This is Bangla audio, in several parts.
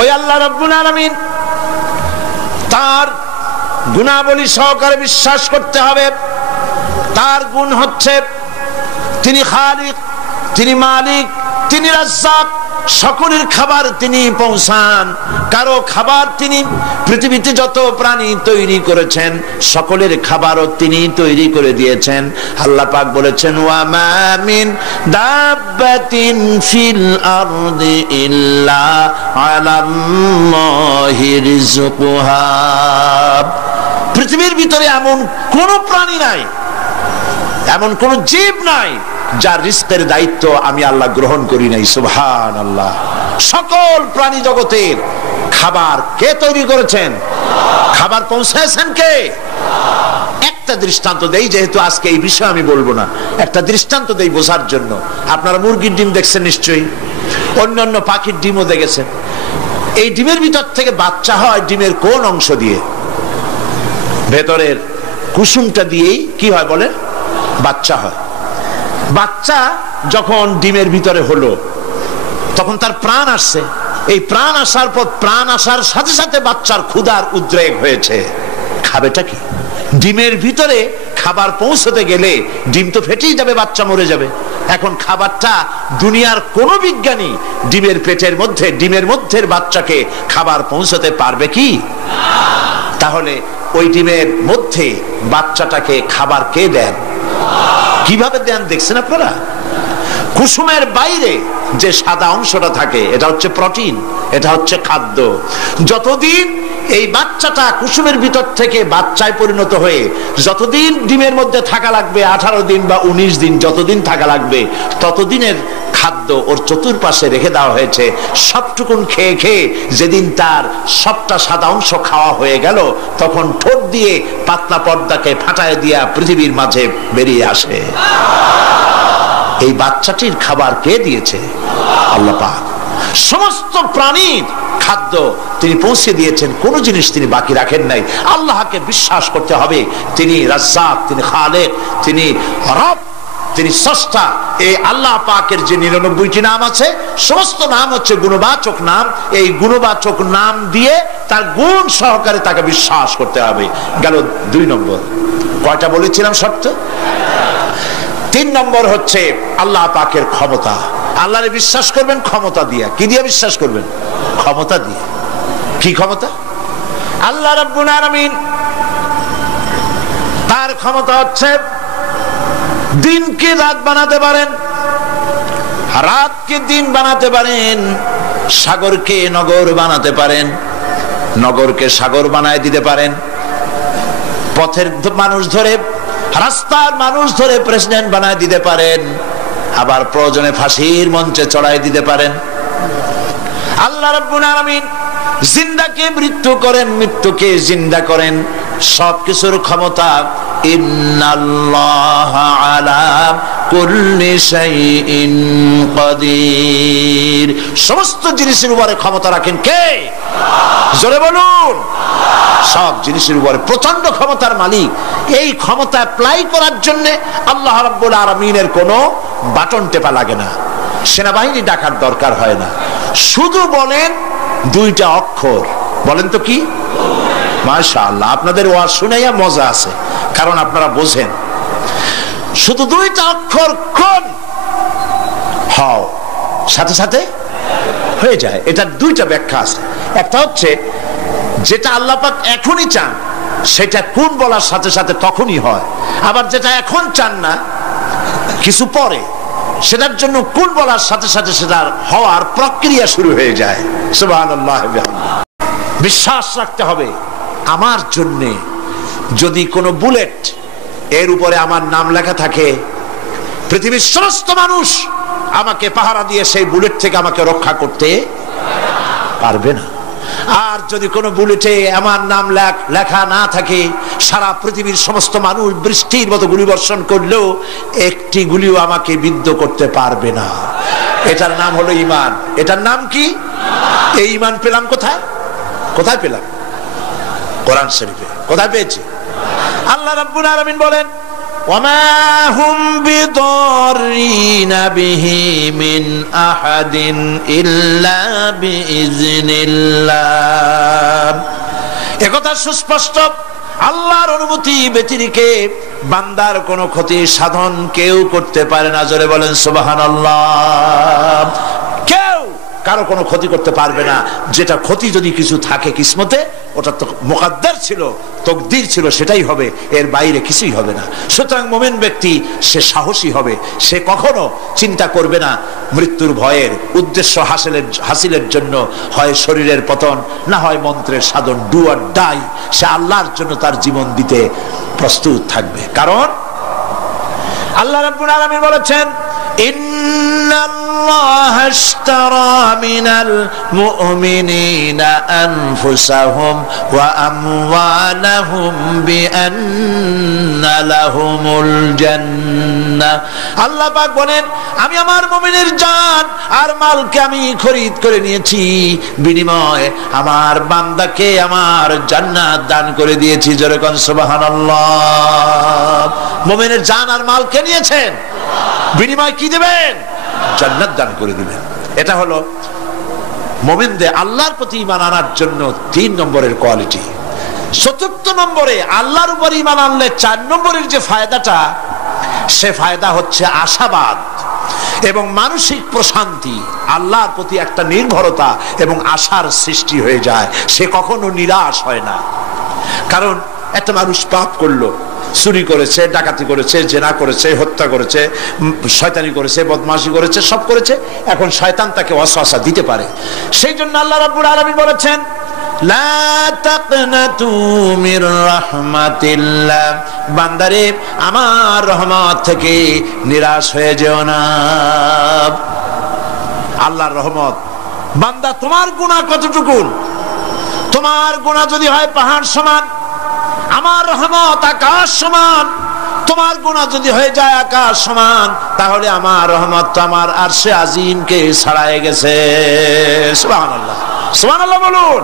ওই আল্লাহ রাব্বুল আলামিন তার গুণাবলী সহকারে বিশ্বাস করতে হবে। তার গুণ হচ্ছে তিনি খালিক, তিনি মালিক, তিনি রাজ্জাক, সকলের খাবার তিনি পৌঁছান। কারো খাবার তিনি, পৃথিবীতে যত প্রাণী তৈরি করেছেন সকলের খাবারও তিনি তৈরি করে দিয়েছেন। আল্লাহ পাক বলেছেন ওয়া মা মিন দাব্বাতিন ফিল আরদি ইল্লা আলাল্লাহি রিজকুহা। পৃথিবীর ভিতরে এমন কোন প্রাণী নাই, এমন কোন জীব নাই যার রিজকের দায়িত্ব আমি আল্লাহ গ্রহণ করি নাই। সুবহানাল্লাহ। সকল প্রাণী জগতের খাবার কে তৈরি করেছেন? খাবার পৌঁছায়ছেন কে? একটা দৃষ্টান্ত দেই, যেহেতু আজকে এই বিষয় আমি বলবো না, একটা দৃষ্টান্ত দেই বোঝার জন্য। আপনারা মুরগির ডিম দেখছেন নিশ্চয়ই, অন্যান্য পাখির ডিমও দেখেছেন। এই ডিমের ভিতর থেকে বাচ্চা হয় ডিমের কোন অংশ দিয়ে? ভেতরের কুসুমটা দিয়েই কি হয় বলে? বাচ্চা হয়। বাচ্চা যখন ডিমের ভিতরে হলো তখন তার প্রাণ আসছে। এই প্রাণ আসার পর, প্রাণ আসার সাথে সাথে বাচ্চার ক্ষুধার উদ্রেক হয়েছে। খাবেটা কি? ডিমের ভিতরে খাবার পৌঁছতে গেলে ডিম তো ফেটেই যাবে, বাচ্চা মরে যাবে। এখন খাবারটা দুনিয়ার কোন বিজ্ঞানী ডিমের পেটের মধ্যে, ডিমের মধ্যে বাচ্চাকে খাবার পৌঁছতে পারবে কি? তাহলে ওই ডিমের মধ্যে বাচ্চাটাকে খাবার কে দেন? কিভাবে দেন দেখছেন আপনারা? কুসুমের বাইরে যে সাদা অংশটা থাকে এটা হচ্ছে প্রোটিন, এটা হচ্ছে খাদ্য। যতদিন এই বাচ্চাটা কুসুমের ভিতর থেকে বাচ্চায় পরিণত হয়ে যতদিন ডিমের মধ্যে থাকা লাগবে, 18 দিন বা 19 দিন যতদিন থাকা লাগবে, ততদিনের খাদ্য ওর চতুর্পাশে রেখে দেওয়া হয়েছে। সবটুকুন খেয়ে খেয়ে যেদিন তার সবটা সাদা অংশ খাওয়া হয়ে গেল, তখন ঠোঁট দিয়ে পাতলা পর্দাকে ফাটায় দিয়া পৃথিবীর মাঝে বেরিয়ে আসে। এই বাচ্চাটির খাবার কে দিয়েছে? আল্লাহ পাক। সমস্ত প্রাণীর খাদ্য তিনি পৌঁছে দিয়েছেন, কোন জিনিস তিনি বাকি রাখেন নাই। আল্লাহকে বিশ্বাস করতে হবে, তিনি রাজ্জাক, তিনি খালেক, তিনি রব, তিনি স্রষ্টা। এই আল্লাহ পাকের যে 99টি নাম আছে, সমস্ত নাম হচ্ছে গুণবাচক নাম। এই গুণবাচক নাম দিয়ে তার গুণ সহকারে তাকে বিশ্বাস করতে হবে। গেল 2 নম্বর। কয়টা বলেছিলাম শর্ত? 3 নম্বর হচ্ছে আল্লাহ পাকের ক্ষমতা। আল্লাহরে বিশ্বাস করবেন ক্ষমতা দিয়ে। কি দিয়ে বিশ্বাস করবেন? ক্ষমতা দিয়ে। কি ক্ষমতা? আল্লাহ রাব্বুল আলামিন তার ক্ষমতা হচ্ছে দিনকে রাত বানাতে পারেন, রাতকে দিন বানাতে পারেন, সাগরকে নগর বানাতে পারেন, নগরকে সাগর বানায় দিতে পারেন, পথের মানুষ ধরে, রাস্তার মানুষ ধরে প্রেসিডেন্ট বানায় দিতে পারেন, আবার প্রয়োজনে ফাঁসির মঞ্চে চড়াই দিতে পারেন। আল্লাহ রাব্বুল আলামিন জিন্দাকে মৃত্যু করেন, মৃত্যুকে জিন্দা করেন। সবকিছুর ক্ষমতা। ইন্নাল্লাহা আলা কুল্লি শাইইন কাদির। সমস্ত জিনিসের উপরে ক্ষমতা রাখেন কে? জোরে বলুন। সব জিনিসের উপরে প্রচন্ড ক্ষমতার মালিক। এই ক্ষমতা অ্যাপ্লাই করার জন্য আল্লাহ রাব্বুল আলামিনের কোনো বাটন টেপা লাগে না, সেনাবাহিনী ডাকার দরকার হয় না। শুধু বলেন 2টা অক্ষর। বলেন তো কি? মাশাআল্লাহ, আপনাদের ওয়াজ শুনেয়া মজা আছে, কারণ আপনারা বোঝেন। শুধু 2টা অক্ষর, কোন হও, সাথে সাথে হয়ে যায়। এটা 2টা ব্যাখ্যা আছে। একটা হচ্ছে যেটা আল্লাহ পাক এখনই চান সেটা কোন বলার সাথে সাথে তখনই হয়। আবার যেটা এখন চান না, কিছু পরে, সেটার জন্য কোন বলার সাথে সাথে সেটার হওয়ার প্রক্রিয়া শুরু হয়ে যায়। সুবহানাল্লাহ। বিশ্বাস রাখতে হবে আমার জন্য যদি কোনো বুলেট এর উপরে আমার নাম লেখা থাকে, পৃথিবীর সমস্ত মানুষ আমাকে পাহারা দিয়ে সেই বুলেট থেকে আমাকে রক্ষা করতে পারবে না। আর যদি কোনো বুলেটে আমার নাম লেখা না থাকে, সারা পৃথিবীর সমস্ত মানুষ বৃষ্টির মতো গুলি বর্ষণ করলেও একটি গুলিও আমাকে বিদ্ধ করতে পারবে না। এটার নাম হলো ঈমান। এটার নাম কি? এই ঈমান পেলাম কোথায়? কোথায় পেলাম? কোরআন শরীফে। কোথায় পেয়েছি? আল্লাহ রাব্বুল আলামিন বলেন ওয়ামা হুম বিদরিনা বিহি মিন আহাদিন ইল্লা বিইজনিল্লাহ। একথা সুস্পষ্ট, আল্লাহর অনুমতি ব্যতিরেকে বান্দার কোনো ক্ষতি সাধন কেউ করতে পারে না। জোরে বলেন সুবহানাল্লাহ। কেউ কারো কোনো ক্ষতি করতে পারবে না। যেটা ক্ষতি যদি কিছু থাকে কিসমতে, ওটা তো মুকদ্দার ছিল, তকদির ছিল, সেটাই হবে, এর বাইরে কিছুই হবে না। সুতরাং মুমিন ব্যক্তি সে সাহসী হবে, সে কখনো চিন্তা করবে না মৃত্যুর ভয়ের। উদ্দেশ্য হাসিলের জন্য হয় শরীরের পতন, না হয় মন্ত্রের সাধন, ডু অর ডাই, সে আল্লাহর জন্য তার জীবন দিতে প্রস্তুত থাকবে। কারণ আল্লাহ রাব্বুল আলামিন বলেছেন, ইন্নাল্লাহা আশতারা মিনাল মুমিনিনা আনফুসাহুম ওয়া আমওয়ালাহুম বিআন্না লাহুমুল জান্নাহ। আল্লাহ পাক বলেন, আমি আমার মুমিনের জান আর মালকে আমি খরিদ করে নিয়েছি, বিনিময়ে আমার বান্দাকে আমার জান্নাত দান করে দিয়েছি। জোরে কোন সুবহানাল্লাহ। মুমিনের জান আর মালকে নিয়েছেন, বিনিময় কি দিবেন? জান্নাত দান করে দিবেন। এটা হলো মুমিনদের আল্লাহর প্রতি ঈমান আনার জন্য 3 নম্বরের কোয়ালিটি। 4th নম্বরে আল্লাহর উপর ঈমান আনলে 4 নম্বরের যে ফায়দাটা, সে ফায়দা হচ্ছে আশাবাদ এবং মানসিক প্রশান্তি। আল্লাহর প্রতি একটা নির্ভরতা এবং আশার সৃষ্টি হয়ে যায়, সে কখনো নিরাশ হয় না। কারণ একটা মানুষ পাপ করলো, চুরি করেছে, ডাকাতি করেছে, জেনা করেছে, হত্যা করেছে, শয়তানি করেছে, বদমাশি করেছে, সব করেছে, এখন শয়তান তাকে ওয়াসওয়াসা দিতে পারে। সেই জন্য আল্লাহ রাব্বুল আলামিন বলেছেন, লা তাকনাতু মির রাহমাতিল্লাহ, বান্দারে আমার রহমত থেকে নিরাশ হয়ে যেও না। আল্লাহর রহমত, বান্দা তোমার গুনাহ কতটুকু? তোমার গুনাহ যদি হয় পাহাড় সমান, আমার রহমত আকাশ সমান। তোমার গুনাহ যদি হয়ে যায় আকাশ সমান, তাহলে আমার রহমত তো আমার আরশে আজিমকে ছাড়ায় গেছে। সুবহানাল্লাহ, সুবহানাল্লাহ বলুন।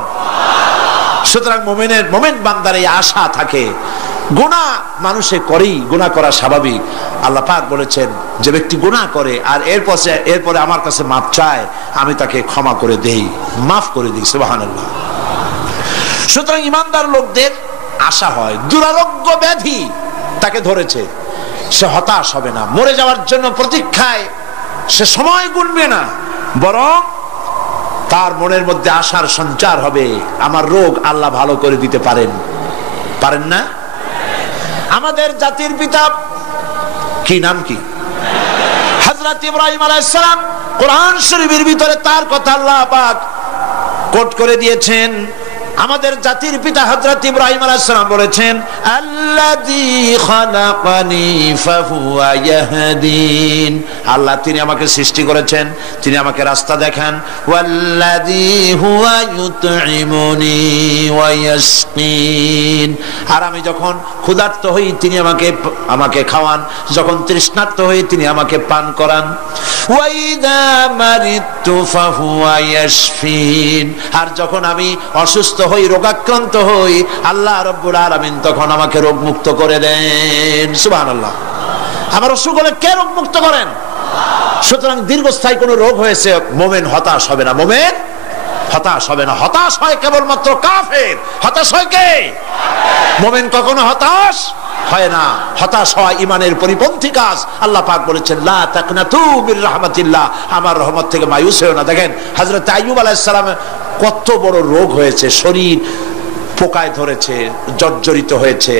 সুতরাং মুমিন বান্দার এই আশা থাকে। গুনাহ মানুষে করেই, গুনাহ করা স্বাভাবিক। আল্লাহ পাক বলেছেন, যে ব্যক্তি গুনাহ করে আর এরপরে আমার কাছে মাপ চায়, আমি তাকে ক্ষমা করে দেই, মাফ করে দিই। সুবহানাল্লাহ। সুতরাং ইমানদার লোকদের আশা হয়, দুরারোগ্য ব্যাধি তাকে ধরেছে, সে হতাশ হবে না, মরে যাওয়ার জন্য প্রতীক্ষায় সে সময় গুনবে না, বরং তার মনের মধ্যে আশার সঞ্চার হবে, আমার রোগ আল্লাহ ভালো করে দিতে পারেন না? আমাদের জাতির পিতা কি নাম কি? হযরত ইব্রাহিম আলাইহিস সালাম। কোরআন শরীফের ভিতরে তার কথা আল্লাহ পাক কোট করে দিয়েছেন। আমাদের জাতির পিতা হযরত ইব্রাহিম আলাইহিস সালাম বলেছেন, আল্লাযী খালাকানি ফাহুয়া ইয়াহদিন। আল্লাহ তিনি আমাকে সৃষ্টি করেছেন, তিনি আমাকে রাস্তা দেখান। ওয়াল্লাযী হুয়া ইউতঈমুনি ওয়া ইয়াসকিন। আর আমি যখন ক্ষুধার্ত হই তিনি আমাকে খাওয়ান, যখন তৃষ্ণার্ত হই তিনি আমাকে পান করান। ওয়া ইযা মারিতু ফাহুয়া ইয়াশফিন। আর যখন আমি অসুস্থ হই, রোগাক্রান্ত হই, আল্লাহ রাব্বুল আলামিন তখন আমাকে রোগ মুক্ত করে দেন। সুবহানাল্লাহ। আমার অসুখ হলে কে রোগ মুক্ত করেন? সুতরাং দীর্ঘস্থায়ী কোন রোগ হয়েছে, মুমিন হতাশ হবে না, মুমিন হতাশ হবে না। হতাশ হয় কেবলমাত্র কাফের। হতাশ হয় কে? মুমিন কখনো হতাশ হয় না। হতাশ হওয়া ঈমানের পরিপন্থী কাজ। আল্লাহ পাক বলেছেন, লা তাকনাতু মির রাহমাতিল্লাহ, আমার রহমত থেকে মায়ুস হয়ো না। দেখেন হযরত আইয়ুব আলাইহিস সালামের কত বড় রোগ হয়েছে, শরীর পোকায় ধরেছে, জর্জরিত হয়েছে,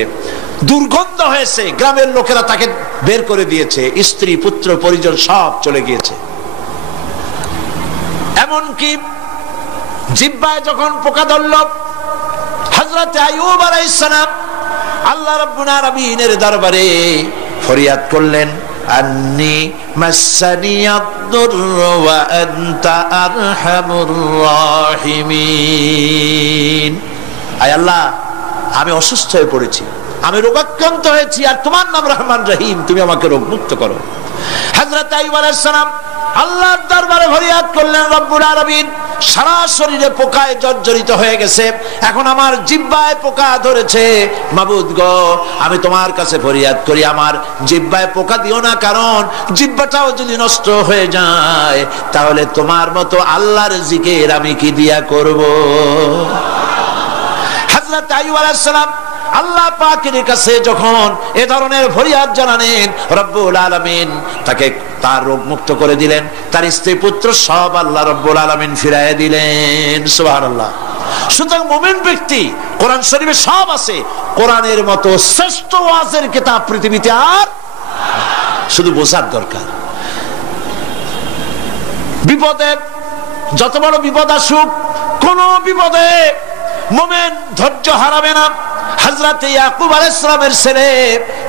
দুর্গন্ধ হয়েছে, গ্রামের লোকেরা তাকে বের করে দিয়েছে, স্ত্রী পুত্র পরিজন সব চলে গিয়েছে। এমনকি জিহ্বায় যখন পোকা ধরল, হযরত আইয়ুব আলাইহিস সালাম আল্লাহ রাব্বুল আলামিনের দরবারে ফরিয়াদ করলেন, আন্নি মাসানিয়াদ-দুররু ওয়া আনতা আরহামুর রাহিমিন। আয় আল্লাহ, আমি অসুস্থ হয়ে পড়েছি, আমি রোগাক্রান্ত হয়েছি, আর তোমার নাম রহমান রহিম, তুমি আমাকে রোগ মুক্ত করো। হযরত আইয়ুব আলাইহিস সালাম আল্লাহর দরবারে ফরিয়াদ করলেন, রব্বুল আলামিন সারা শরীরে পোকায় জর্জরিত হয়ে গেছে, এখন আমার জিহ্বায় পোকা ধরেছে, মাবুদ গো আমি তোমার কাছে ফরিয়াদ করি আমার জিহ্বায় পোকা দিও না, কারণ জিহ্বাটাও যদি নষ্ট হয়ে যায় তাহলে তোমার মতো আল্লাহর জিকির আমি কি দিয়া করব। হযরত আইয়ুব আলাইহিস সালাম আল্লাহ পাকের কাছে যখন এ ধরনের ফরিয়াদ জানালেন, রব্বুল আলামিন তাকে তার রোগ মুক্ত করে দিলেন, তার স্ত্রী পুত্র সব আল্লাহ রব্বুল আলামিন ফিরাইয়া দিলেন। সুবহানাল্লাহ। সুতরাং মুমিন ব্যক্তি, কোরআন শরীফে সব আছে, কোরআনের মতো শ্রেষ্ঠ ওয়াজের কিতাব পৃথিবীতে আর শুধু বোঝার দরকার। বিপদে যত বড় বিপদ আসুক, কোন বিপদে মুমিন ধৈর্য হারাবে না। হযরত ইয়াকুব আলাইহিস সালামের ছেলে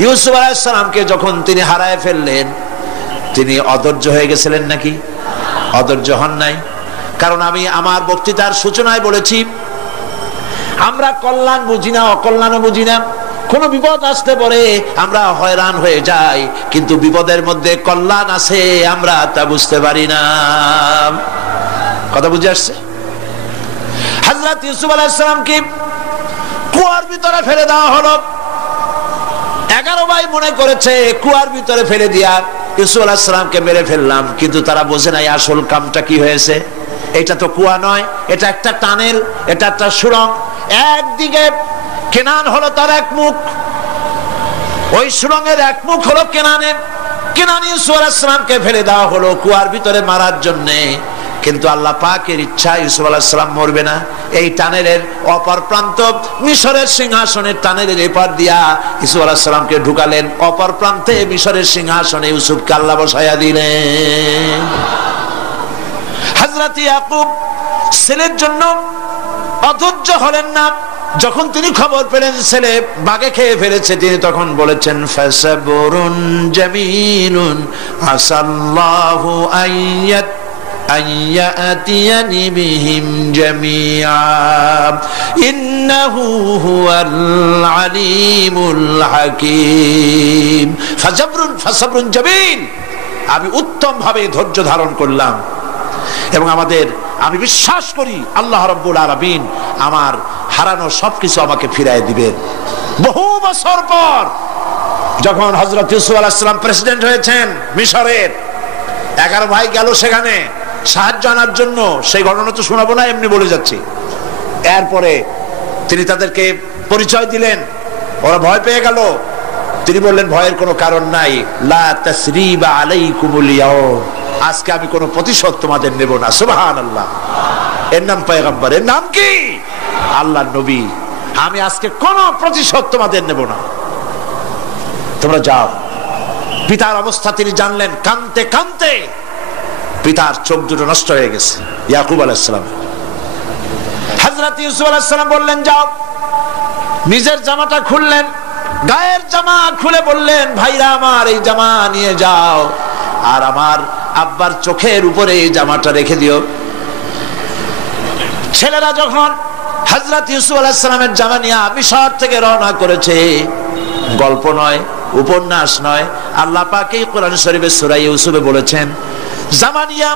ইউসুফ আলাইহিস সালামকে যখন তিনি হারায় ফেললেন, তিনি অধৈর্য হয়ে গেছিলেন নাকি? অধৈর্য হন নাই। কারণ আমি আমার বক্তৃতার সূচনায় বলেছি, আমরা কল্যাণ বুঝি না, অকল্যাণও বুঝি না। কোন বিপদ আসতে পরে আমরা হয়রান হয়ে যাই, কিন্তু বিপদের মধ্যে কল্যাণ আছে আমরা তা বুঝতে পারি না। কথা বুঝে আসছে? হযরত ইউসুফ আলাইহিস সালামকে কুয়ার ভিতরে ফেলে দেওয়া হলো। 11 ভাই মনে করেছে কুয়ার ভিতরে ফেলে দিয়া ইউসুফ আলাইহিস সালামকে মেরে ফেললাম, কিন্তু তারা বোঝে নাই আসল কামটা কি হয়েছে। এটা তো কুয়া নয়, এটা একটা টানেল, এটা একটা সুড়ঙ্গ। একদিকে কেনান হলো তার এক মুখ, ওই সুড়ঙ্গের এক মুখ হলো কেনানের। কেনান ইউসুফ আলাইহিস সালামকে ফেলে দেওয়া হলো কুয়ার ভিতরে মারার জন্য, কিন্তু আল্লাহ পাকের ইচ্ছা ইউসুফ আলাইহিস সালাম মরবে না। এই টানেলের অপর প্রান্ত মিশরের সিংহাসনের টানেলের এপার দিয়া ইউসুফ আলাইহিস সালামকে ঢুকালেন, অপর প্রান্তে মিশরের সিংহাসনে ইউসুফকে আল্লাহ বসায়া দিলেন। হযরত ইয়াকুব ছেলের জন্য অধৈর্য হলেন না। যখন তিনি খবর পেলেন ছেলে বাঘে খেয়ে ফেলেছে, তিনি তখন বলেছেন, ফাসাবরুন জামিলুন আসাল্লাহু আইয়াত আইয়াতিয়ানি বিহিম জামিআ ইন্নাহু হুয়াল আলিমুল হাকীম। ফাসাবরুন জামিল, আমি উত্তম ভাবে ধৈর্য ধারণ করলাম, এবং আমি বিশ্বাস করি আল্লাহ রাব্বুল আলামিন আমার হারানো সবকিছু আমাকে ফিরাই দিবেন। বহু বছর পর যখন হযরত ইউসুফ আলাইহিস সালাম প্রেসিডেন্ট হয়েছেন মিশরের, 11 ভাই গেল সেখানে সাহায্য আনার জন্য। সেই ঘটনা তো শোনাবো না, এমনি বলে যাচ্ছি। এরপরে তিনি তাদেরকে পরিচয় দিলেন, ওরা ভয় পেয়ে গেল। তিনি বললেন, ভয়ের কোনো কারণ নাই, লা তাসরিবা আলাইকুমুল ইয়াউম, আজকে আমি কোনো প্রতিশোধ তোমাদের নেব না। সুবহানাল্লাহ। এর নাম পয়গম্বর, এর নাম কি? আল্লাহর নবী। আমি আজকে কোনো প্রতিশোধ তোমাদের নেব না, তোমরা যাও। পিতার অবস্থা তিনি জানলেন, কাঁদতে কাঁদতে পিতার চোখ দুটো নষ্ট হয়ে গেছে। ইয়াকুব আলাইহিস সালাম, হযরত ইউসুফ আলাইহিস সালাম বললেন, যাও। নিজের জামাটা খুললেন, গায়ের জামা খুলে বললেন, ভাইরা আমার এই জামা নিয়ে যাও, আর আমার আব্বার চোখের উপরে এই জামাটা রেখে দিও। ছেলেরা যখন হযরত ইউসুফ আলাইহিস সালামের জামা নিয়ে মিশর থেকে রওনা করেছে, গল্প নয়, উপন্যাস নয়, আল্লাহ পাক এই কোরআন শরীফে সূরা ইউসুফে বলেছেন, জামা নিয়ে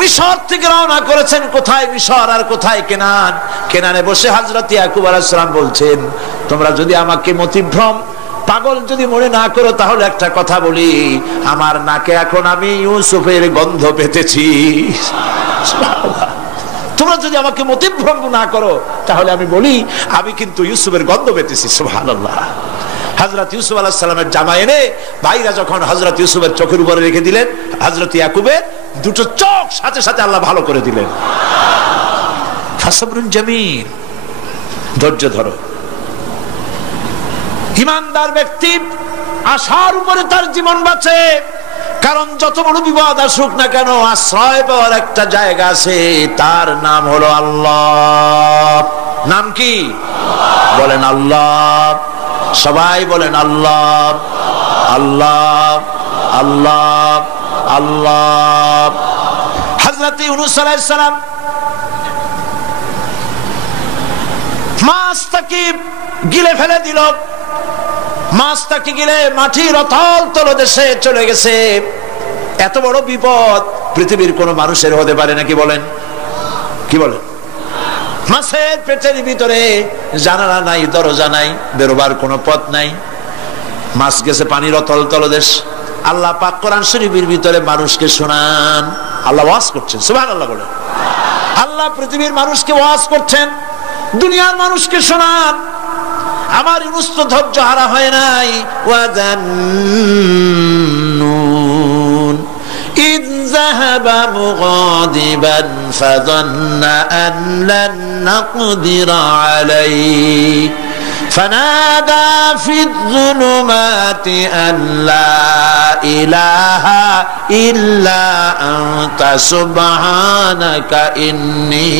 মিশর থেকে রওনা করেছেন। কোথায় মিশর আর কোথায় কেনান? কেনানে বসে হযরত ইয়াকুব আলাইহিস সালাম বলছেন, তোমরা যদি আমাকে মতিভ্রম পাগল যদি মনে না করো, তাহলে একটা কথা বলি, আমার নাকে এখন আমি ইউসুফের গন্ধ পেতেছি। তোমরা যদি আমাকে মতিভ্রম না করো, তাহলে আমি বলি আমি কিন্তু ইউসুফের গন্ধ পেতেছি। সুবহানাল্লাহ। হযরত ইউসুফ আলাইহিস সালামের জামা এনে ভাইরা যখন হযরত ইউসুফের চোখের উপরে রেখে দিলেন, হযরত ইয়াকুবের দুটো চোখ সাথে সাথে আল্লাহ ভালো করে দিলেন। ফাসাবরুন জামিল, ধৈর্য ধরো। ঈমানদার ব্যক্তি আশার উপরে তার জীবন বাঁচে, কারণ যত বড় বিপদ আসুক না কেন, আশ্রয় পাওয়ার একটা জায়গা আছে, তার নাম হলো আল্লাহ। নাম কি? বলেন আল্লাহ। সবাই বলেন আল্লাহ, আল্লাহ, আল্লাহ, আল্লাহ। হযরত ইউনূস আলাইহিস সালাম মাছটাকে গিলে ফেলে দিল, মাছটাকে গিলে মাটির অতল তলদেশে চলে গেছে। এত বড় বিপদ পৃথিবীর কোন মানুষের হতে পারে নাকি বলেন? কি বলেন? মাছের পেটের ভিতরে জানালা নাই, দরজা নাই, বেরোবার কোনো পথ নাই। মাছ গেছে পানির অতল তলদেশ। আল্লাহ পাক কোরআন শরীফের ভিতরে মানুষকে শোনান, আল্লাহ ওয়াজ করছেন, সুবহানাল্লাহ বলে। আল্লাহ পৃথিবীর মানুষকে ওয়াজ করছেন, দুনিয়ার মানুষকে শোনান। আমার ইউনুস তো ধৈর্য হারা হয় নাই। ওয়াজান্নুন ইয যাহাবা মুগাদিবান ফাযান্না আন লান নাকদিরা আলাইহি ফানাদা ফিয যুলুমাতি আন লা ইলাহা ইল্লা আনতা সুবহানাকা ইন্নী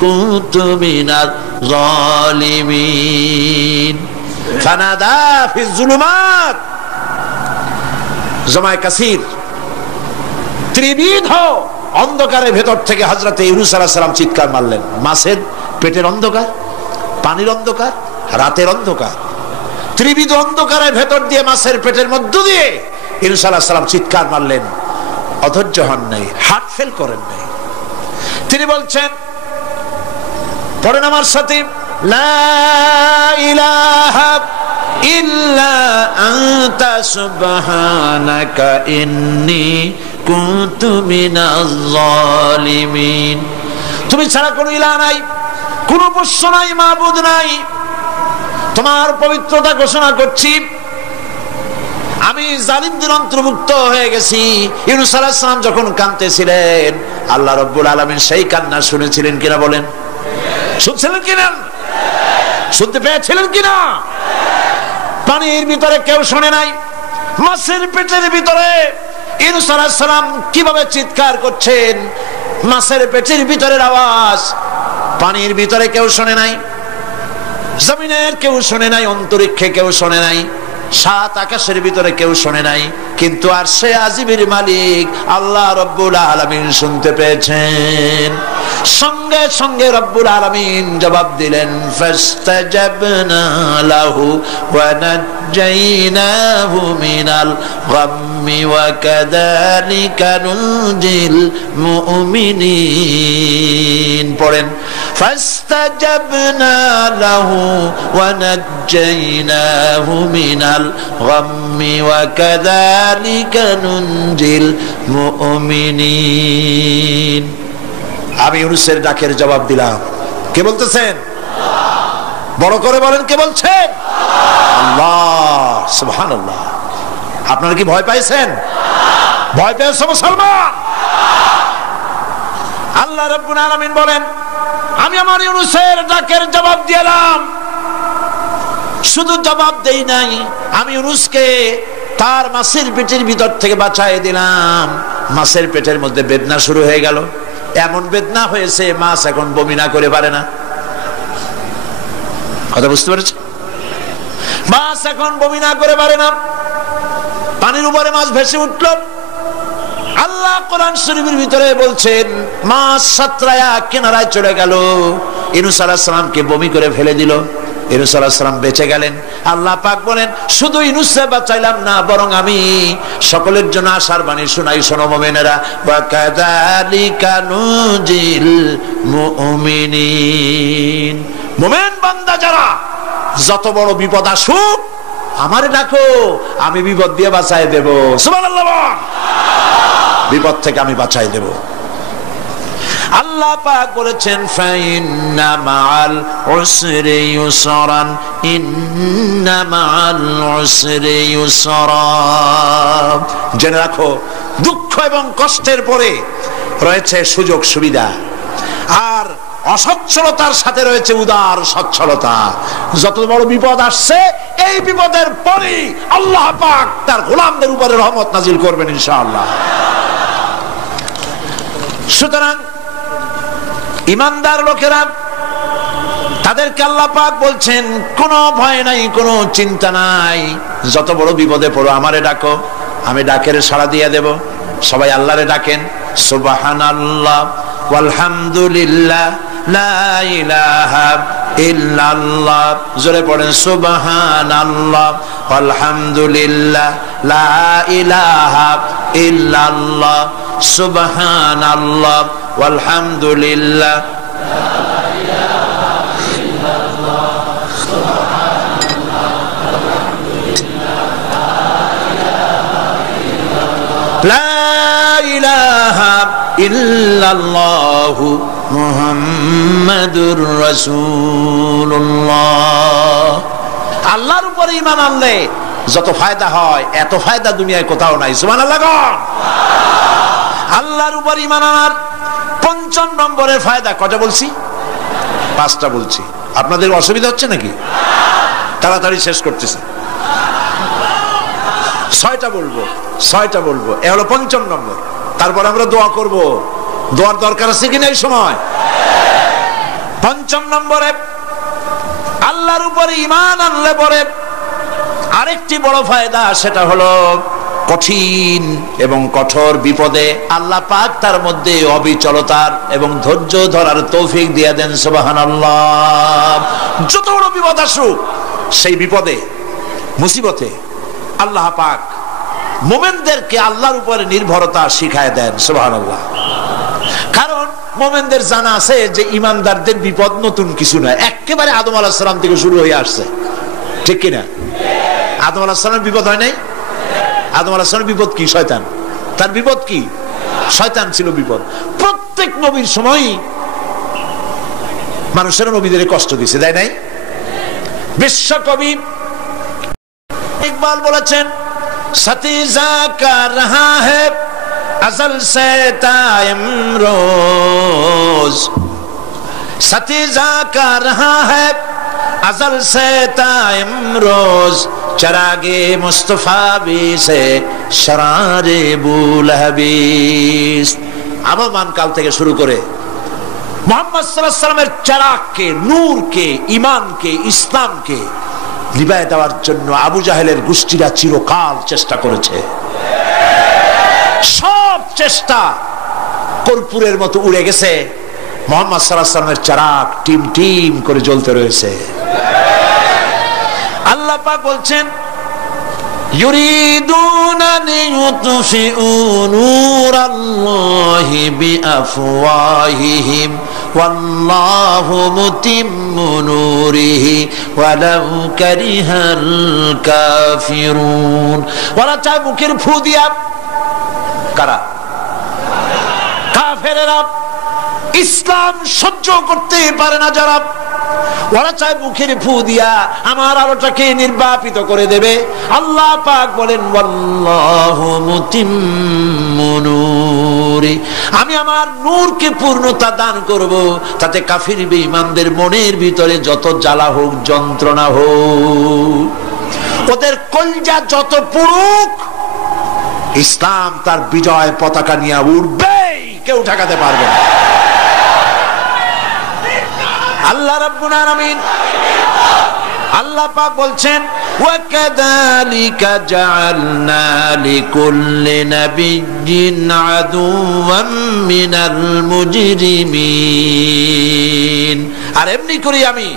কুনতু মিনাজ জালিমিন। ফানাদা ফিয যুলুমাত, জামায়ে কাসির, ত্রিবিধ অন্ধকারের ভেতর থেকে হযরত ইউনূস আলাইহিস সালাম চিৎকার মারলেন। মাছের পেটের অন্ধকার, পানির অন্ধকার, রাতের অন্ধকার, ত্রিবিধ অন্ধকারের ভেতর দিয়ে মাছের পেটের মধ্য দিয়ে ইউনূস আলাইহিস সালাম চিৎকার মারলেন। অধৈর্য হন নাই, হার্ট ফেল করেন নাই। তিনি বলছেন, পড়েন আমার সাথে, লা ইলাহা ইল্লা আনতা সুবহানাকা ইন্নী কুনতু মিনাজ জালিমিন। তুমি ছাড়া কোনো ইলাহ নাই, কোনো পোষ্য নাই, মাবুদ নাই। তোমার পবিত্রতা ঘোষণা করছি, আমি জালিমদের অন্তর্ভুক্ত হয়ে গেছি। ইউনূস আলাইহিস সালাম যখন কাঁদতেছিলেন, আল্লাহ রাব্বুল আলামিন সেই কান্না শুনেছিলেন কিনা বলেন? শুনছিলেন কিনা? শুনতে পেয়েছিলেন কিনা? পানির ভিতরে কেউ শোনে নাই, মাছের পেটের ভিতরে ইউনূস আলাইহিস সালাম কিভাবে চিৎকার করছেন, মাছের পেটের ভিতরের আওয়াজ পানির ভিতরে কেউ শোনে নাই, জমিনের কেউ শোনে নাই, অন্তরিক্ষে কেউ শোনে নাই, সাত আকাশের ভিতরে কেউ শোনে নাই, কিন্তু আরশে আজিমের মালিক আল্লাহ রাব্বুল আলামিন শুনতে পেয়েছেন। সঙ্গে সঙ্গে রব্বুল আলামিন জবাব দিলেন, ফাস্তাজাবনা লাহু ওয়া নাজ্জাইনাহু মিনাল গাম্মি ওয়া কাযালিকা নুনজিল মুমিনিন। পড়েন, ফাস্তাজাবনা লাহু ওয়া নাজ্জাইনাহু মিনাল গাম্মি ওয়া কাযালিকা নুনজিল মুমিনিন। আমি ইউনূসের ডাকের জবাব দিলাম। কে বলতেছেন? বড় করে বলেন, কে বলছেন? আল্লাহ, সুবহানাল্লাহ। আপনারা কি ভয় পাইছেন? ভয় পেয়েছে মুসলমান? আল্লাহ রাব্বুল আলামিন বলেন, আমি আমার ইউনূসের ডাকের জবাব দিলাম। শুধু জবাব দেই নাই, আমি ইউনূসকে তার মাছের পেটের ভিতর থেকে বাঁচাই দিলাম। মাছের পেটের মধ্যে বেদনা শুরু হয়ে গেল। এমন বেদনা হয়েছে মাছ এখন বমি না করে পারে না। কথা বুঝতে পেরেছ? মাছ এখন বমি না করে পারে না। পানির উপরে মাছ ভেসে উঠল। আল্লাহ কোরআন শরীফের ভিতরে বলছেন, মাছ সাতরায়া কিনারায় চলে গেল, ইউনূস আলাইহিস সালামকে বমি করে ফেলে দিল। ইউনূস আলাইহিস সালাম বেঁচে গেলেন। আল্লাহ পাক বলেন, শুধু ইউনূসকে বাঁচাইলাম না, বরং আমি সকলের জন্য আশার বাণী শোনাই, শোনো মুমিনেরা, ওয়া কাযালিকা নুনজিল মুমিনিন। মুমিন বান্দা যারা, যত বড় বিপদ আসুক আমারে ডাকো, আমি বিপদ দিয়ে বাঁচাই দেব। সুবহানাল্লাহ। বিপদ থেকে আমি বাঁচাই দেব। আল্লাহ পাক বলেছেন, ফাইন্না মাআল উসরি ইউসরান, ইন্না মাআল উসরি ইউসরা। জেনে রাখো, দুঃখ এবং কষ্টের পরে রয়েছে সুযোগ সুবিধা, আর অসচ্ছলতার সাথে রয়েছে উদার সচ্ছলতা। যত বড় বিপদ আসছে, এই বিপদের পরে আল্লাহ পাক তার গোলামদের উপরে রহমত নাজিল করবেন ইনশাআল্লাহ। সুতরাং ঈমানদার লোকেরা, তাদেরকে আল্লাহ পাক বলছেন, কোনো ভয় নাই, কোনো চিন্তা নাই, যত বড় বিপদে পড়ো আমারে ডাকো, আমি ডাকের সাড়া দিয়ে দেব। সবাই আল্লাহরে ডাকেন, সুবহানাল্লাহ ওয়ালহামদুলিল্লাহ লা ইলাহা ইল্লাল্লাহ। জোরে পড়েন, সুবহানাল্লাহ ওয়ালহামদুলিল্লাহ লা ইলাহা ইল্লাল্লাহ সুবহানাল্লাহ ওয়ালহামদুলিল্লাহ লা ইলাহা ইল্লাল্লাহু মুহাম্মাদুর রাসূলুল্লাহ। আল্লাহর উপরে ঈমান আনলে যত ফায়দা হয় এত ফায়দা দুনিয়ায় কোথাও নাই। সুবহানাল্লাহ। আল্লাহর উপর ঈমান আনার ৫ম নম্বরের ফায়দা কয়টা বলছি? 5টা বলছি। আপনাদের অসুবিধা হচ্ছে নাকি? তাড়াতাড়ি শেষ করতেছি। 6টা বলবো। এ হলো ৫ম নম্বর। তারপর আমরা দোয়া করব। দোয়ার দরকার আছে কিনা এই সময়? ৫ম নম্বরে আল্লাহর উপরে ঈমান আনলে পরে আরেকটি বড় ফায়দা, সেটা হলো কঠিন এবং কঠোর বিপদে আল্লাহ পাক তার মধ্যে অবিচলতার এবং ধৈর্য ধরার তৌফিক দিয়ে দেন। সুবহানাল্লাহ। যত বড় বিপদ আসুক সেই বিপদে মুসিবতে আল্লাহ পাক মুমিনদেরকে আল্লাহর উপরে নির্ভরতা শিখায় দেন। সুবহানাল্লাহ। কারণ মুমিনদের জানা আছে যে ঈমানদারদের বিপদ নতুন কিছু নয়, একেবারে আদম আলাইহিস সালাম থেকে শুরু হয়ে আসছে। ঠিক কিনা? আদম আলাইহিস সালামের বিপদ হয় নাই? আদম আলাইহিস সালামের বিপদ কি? শয়তান। তার বিপদ কি? শয়তান ছিল বিপদ। প্রত্যেক নবীর সময়ই মানুষের নবীদের কষ্ট দিয়েছে, তাই নাই? বিশ্বকবি ইকবাল বলেছেন, সতীজা কা রহা হ্যায় अज़ल से ताइम रोज, सतीजा का रहा है अज़ल से ताइम रोज, चरागे मुस्तफा भी से शरारे बुलहबीस। আবহমান কাল থেকে শুরু করে মুহাম্মদ সাল্লাল্লাহু আলাইহি ওয়াসাল্লামের চারাগকে, নূরকে, ঈমানকে, ইসলামকে নিভায়ে দেওয়ার জন্য আবু জাহেলের গোষ্ঠীরা চিরকাল চেষ্টা করেছে। সব চেষ্টা কর্পূরের মতো উড়ে গেছে, মুহাম্মদ সাল্লাল্লাহু আলাইহি ওয়াসাল্লামের চারাগ টিম টিম করে জ্বলতে রয়েছে। আল্লাহ পাক বলছেন, ইউরিদুনা লিইউতফিউ নূরাল্লাহি বিআফওয়াহিহিম ওয়াল্লাহু মুতিম্মু নূরিহি ওয়ালাউ কারিহাল কাফিরুন। ওরা চায় মুখের ফু দিয়া, কারা? কাফেরেরা। ইসলাম সহ্য করতে পারে না যারা, ওরা চায় মুখের ফু দিয়া আমার আলোটাকে নির্বাপিত করে দেবে। আল্লাহ পাক বলেন, ওয়াল্লাহু মুতিম্মু নূরি, আমি আমার নূরকে পূর্ণতা দান করব, তাতে কাফির বেঈমানদের মনের ভিতরে যত জ্বালা হোক, যন্ত্রণা হোক, ওদের কলজা যত পুরুক, ইসলাম তার বিজয় পতাকা নিয়ে উঠবেই, কেউ ঠেকাতে পারবে না। আল্লাহ রাব্বুল আলামিন, আল্লাহ পাক বলছেন, ওয়া কাযালিকা জাআলনা লিকুল্লি নাবিয়্যিন আদুওয়াম মিনাল মুজরিমিন। আর এমনি করে আমি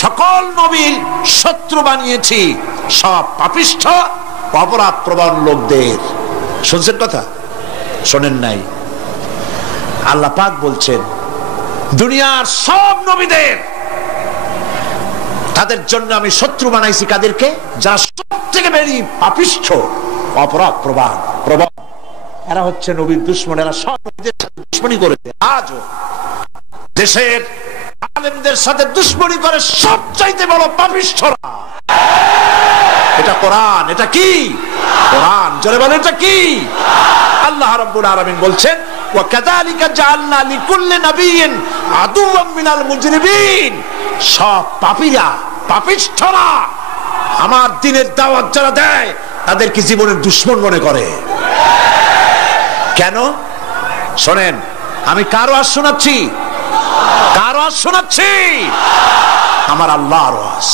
সকল নবীর শত্রু বানিয়েছি সব পাপিষ্ঠ অপরাধ প্রবণ লোকদের। শুনছেন কথা? শোনেন নাই? আল্লাহ পাক বলছেন, দুনিয়ার সব নবীদের তাদের জন্য আমি শত্রু বানাইছি। কাদেরকে? যারা সব থেকে বেশি পাপিষ্ঠ, অপরাধ প্রবণ। এরা হচ্ছে নবীর দুশমন। এরা সব নবীদের সাথে দুশমনি করেছে। আজও দেশের আলেমদের সাথে দুশমনি করে সবচাইতে বড় পাপিষ্ঠরা। এটা কোরআন। এটা কি? কোরআন। জোরে বলেন, এটা কি? আল্লাহ রাব্বুল আলামিন বলছেন, ওয়া কাযালিকা জাআলনা লিকুল্লি নাবিয়্যিন আদুওয়াম মিনাল মুজরিমিন। সব পাপীরা, পাপিষ্ঠরা আমার দ্বীনের দাওয়াত যারা দেয় তাদেরকে জীবনের দুশমন মনে করে। কেন? শোনেন, আমি কার ওয়াজ শোনাচ্ছি? কার ওয়াজ শোনাচ্ছি? আমার আল্লাহর ওয়াজ।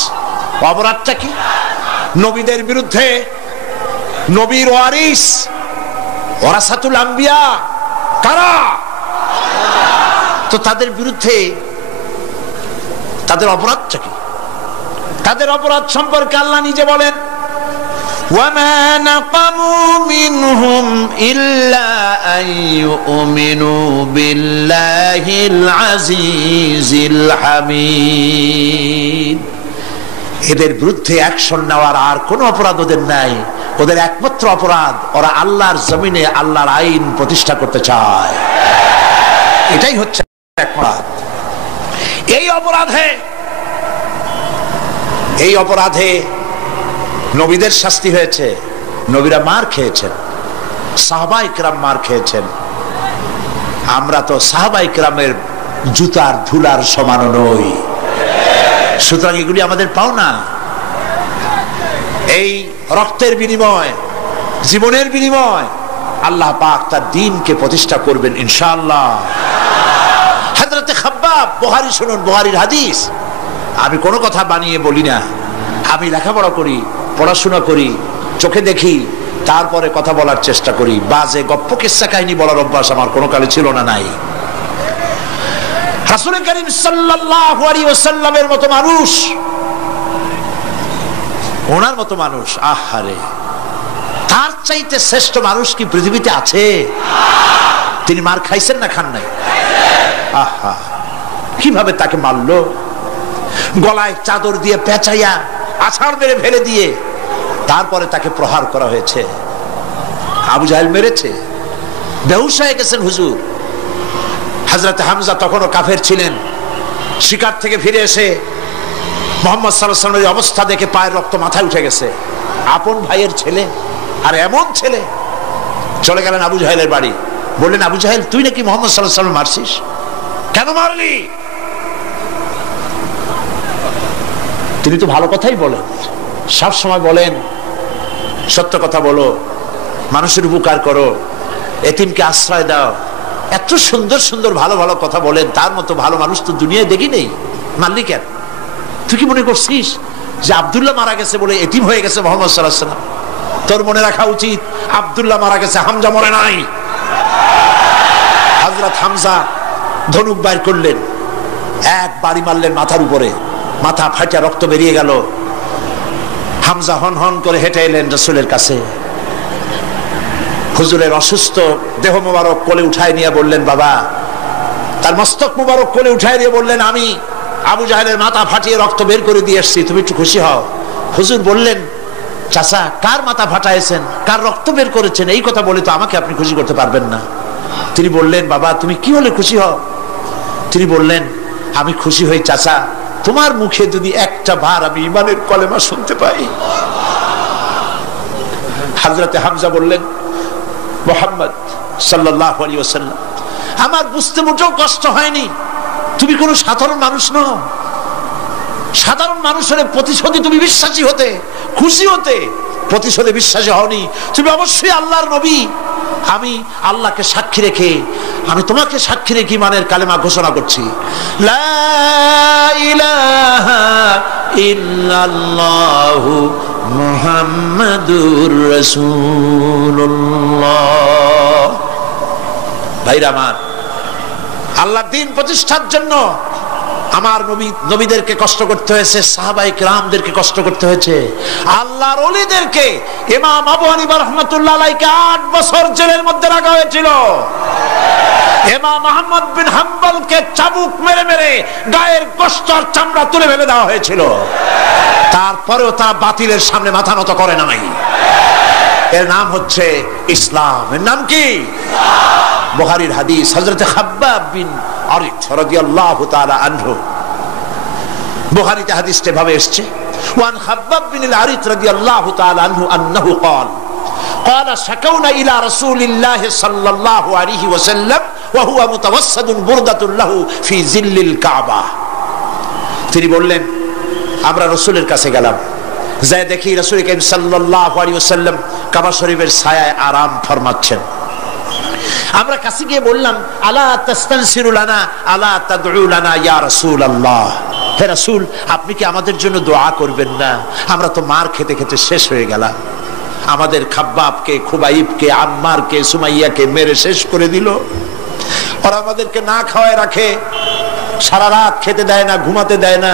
অপরাধটা কি? নবীদের বিরুদ্ধে, নবীর ওয়ারিস ওয়ারাসাতুল আম্বিয়া কারা, তো তাদের বিরুদ্ধে তাদের অপরাধটা কি? তাদের অপরাধ সম্পর্কে আল্লাহ নিজে বলেন, وما نقموا منهم إلا أن يؤمنوا بالله العزيز الحميد। এদের বিরুদ্ধে অ্যাকশন নেওয়ার আর কোনো অপরাধ ওদের নাই। ওদের একমাত্র অপরাধ, ওরা আল্লাহর জমিনে আল্লাহর আইন প্রতিষ্ঠা করতে চায়। এটাই হচ্ছে অপরাধ। এই অপরাধে নবীদের শাস্তি হয়েছে। নবীরা মার খেয়েছেন, সাহাবায়ে কেরাম মার খেয়েছেন। আমরা তো সাহাবায়ে কেরামের জুতার ধুলার সমান নই, সুতরাং এগুলি আমাদের পাওনা। এই রক্তের বিনিময়, জীবনের বিনিময় আল্লাহ পাক তার দ্বীনকে প্রতিষ্ঠা করবেন ইনশাআল্লাহ। হযরতে খাব্বাব, বুখারী শুনুন, বুখারীর হাদিস। আমি কোনো কথা বানিয়ে বলি না, আমি লেখাপড়া করি, পড়াশোনা করি, চোখে দেখি, তারপরে কথা বলার চেষ্টা করি। বাজে গপ্প কিস্সা কাহিনী বলার অভ্যাস আমার কোনো কালে ছিল না, নাই। রাসূল করিম সাল্লাল্লাহু আলাইহি ওয়াসাল্লামের মতো মানুষ, ওনার মতো মানুষ, আহারে, তার চাইতে শ্রেষ্ঠ মানুষ কি পৃথিবীতে আছে? তিনি মার খাইছেন না খান নাই? আহা, কিভাবে তাকে মারলো! গলায় চাদর দিয়ে পেঁচাইয়া আছাড় মেরে ফেলে দিয়ে তারপরে তাকে প্রহার করা হয়েছে। আবু জাহেল মেরেছে, বেহুশ হয়ে গেছেন হুজুর। হযরতে হামজা তখনও কাফের ছিলেন। শিকার থেকে ফিরে এসে মুহাম্মদ সাল্লাল্লাহু আলাইহি ওয়াসাল্লামের অবস্থা দেখে পায়ের রক্ত মাথায় উঠে গেছে। আপন ভাইয়ের ছেলে, আর এমন ছেলে। চলে গেলেন আবু জাহেলের বাড়ি, বললেন, আবু জাহেল, তুই নাকি মুহাম্মদ সাল্লাল্লাহু আলাইহি ওয়াসাল্লাম মারছিস? কেন মারলি? তিনি তো ভালো কথাই বলেন, সব সময় বলেন সত্য কথা বলো, মানুষের উপকার করো, এতিমকে আশ্রয় দাও। এত সুন্দর সুন্দর ভালো ভালো কথা বলেন, তার মতো ভালো মানুষ তো দুনিয়ায় দেখি নেই। মারলি কেন? তুই কি মনে করছিস যে আব্দুল্লাহ মারা গেছে বলে এতিম হয়ে গেছে মুহাম্মদ সাল্লাল্লাহু আলাইহি ওয়াসাল্লাম? তোর মনে রাখা উচিত, আব্দুল্লাহ মারা গেছে, হামজা মরে নাই। হযরত হামজা ধনুক বাইর করলেন, এক বাড়ি মারলেন মাথার উপরে, মাথা ফাটা রক্ত বেরিয়ে গেল। হামজা হন হন করে হেঁটে এলেন রাসূলের কাছে। হুজুরের অসুস্থ দেহ মোবারক কোলে উঠায় নিয়ে বললেন, বাবা, তার মস্তক মোবারক কোলে উঠায় নিয়ে বললেন, আমি আবু জাহেলের মাথা ফাটিয়ে রক্ত বের করে দিয়ে এসেছি, তুমি একটু খুশি হও। হুজুর বললেন, চাচা, কার মাথা ফাটাইছেন, কার রক্ত বের করেছেন, এই কথা বলে তো আমাকে আপনি খুশি করতে পারবেন না। তিনি বললেন, বাবা, তুমি কি হলে খুশি হও? তিনি বললেন, আমি খুশি হই চাচা, তোমার মুখে যদি একটা বার আমি ঈমানের কলেমা শুনতে পাই। হযরতে হামজা বললেন, মুহাম্মদ সাল্লাল্লাহু আলাইহি ওয়াসাল্লাম, আমার বুঝতে মোটেও কষ্ট হয়নি, তুমি কোনো সাধারণ মানুষ নও। সাধারণ মানুষের প্রতিশোধে তুমি বিশ্বাসী হতে, খুশি হতে, প্রতিশোধে বিশ্বাসী হওনি। তুমি অবশ্যই আল্লাহর নবী। আমি আল্লাহকে সাক্ষী রেখে, আমি তোমাকে সাক্ষী রেখে ঈমানের কালেমা ঘোষণা করছি, লা ইলাহা ইল্লাল্লাহু মুহাম্মাদুর রাসূলুল্লাহ। ভাইরা আমার, আল্লাহর দ্বীন প্রতিষ্ঠার জন্য আমার নবীদেরকে কষ্ট করতে হয়েছে, সাহাবায়ে কেরামদেরকে কষ্ট করতে হয়েছে, আল্লাহর ওলিদেরকে। ইমাম আবু হানিফা রাহমাতুল্লাহ আলাইহি 8 বছর জেলের মধ্যে রাখা হয়েছিল। ইমাম আহমদ বিন হাম্বলকে চাবুক মেরে মেরে গায়ের গোশত আর চামড়া তুলে ফেলে দেওয়া হয়েছিল। তারপরেও তারা বাতিলের সামনে মাথা নত করে নাই। এর নাম হচ্ছে ইসলাম। এর নাম কি? বুখারীর হাদিস, হযরত খাব্বাব বিন আরিত রাদিয়াল্লাহু তাআলা আনহু। বুখারীতে হাদিসটা ভাবে এসেছে, ওয়ান খাব্বাব বিন আরিত রাদিয়াল্লাহু তাআলা আনহু আন্নাহু قال قال شكونا الى رسول الله صلى الله عليه وسلم وهو متوسد بردة له في ظل الكعبة। তিনি বললেন, আমরা রাসূলের কাছে গেলাম, যাই দেখি রাসূল করিম সাল্লাল্লাহু আলাইহি ওয়াসাল্লাম কাবা শরীফের ছায়ায় আরাম ফরমাচ্ছেন। আমরা কাছে গিয়ে বললাম, আলা তাস্তানসিরু লানা আলা তাদউ লানা ইয়া রাসূলুল্লাহ, হে রাসূল, আপনি কি আমাদের জন্য দোয়া করবেন না? আমরা তো মার খেতে খেতে শেষ হয়ে গেলাম। আমাদের খাব্বাবকে, খুবাইবকে, আম্মারকে, সুমাইয়াকে মেরে শেষ করে দিল। ওরা আমাদেরকে না খাওয়ায় রাখে, সারা রাত খেতে দেয় না, ঘুমাতে দেয় না।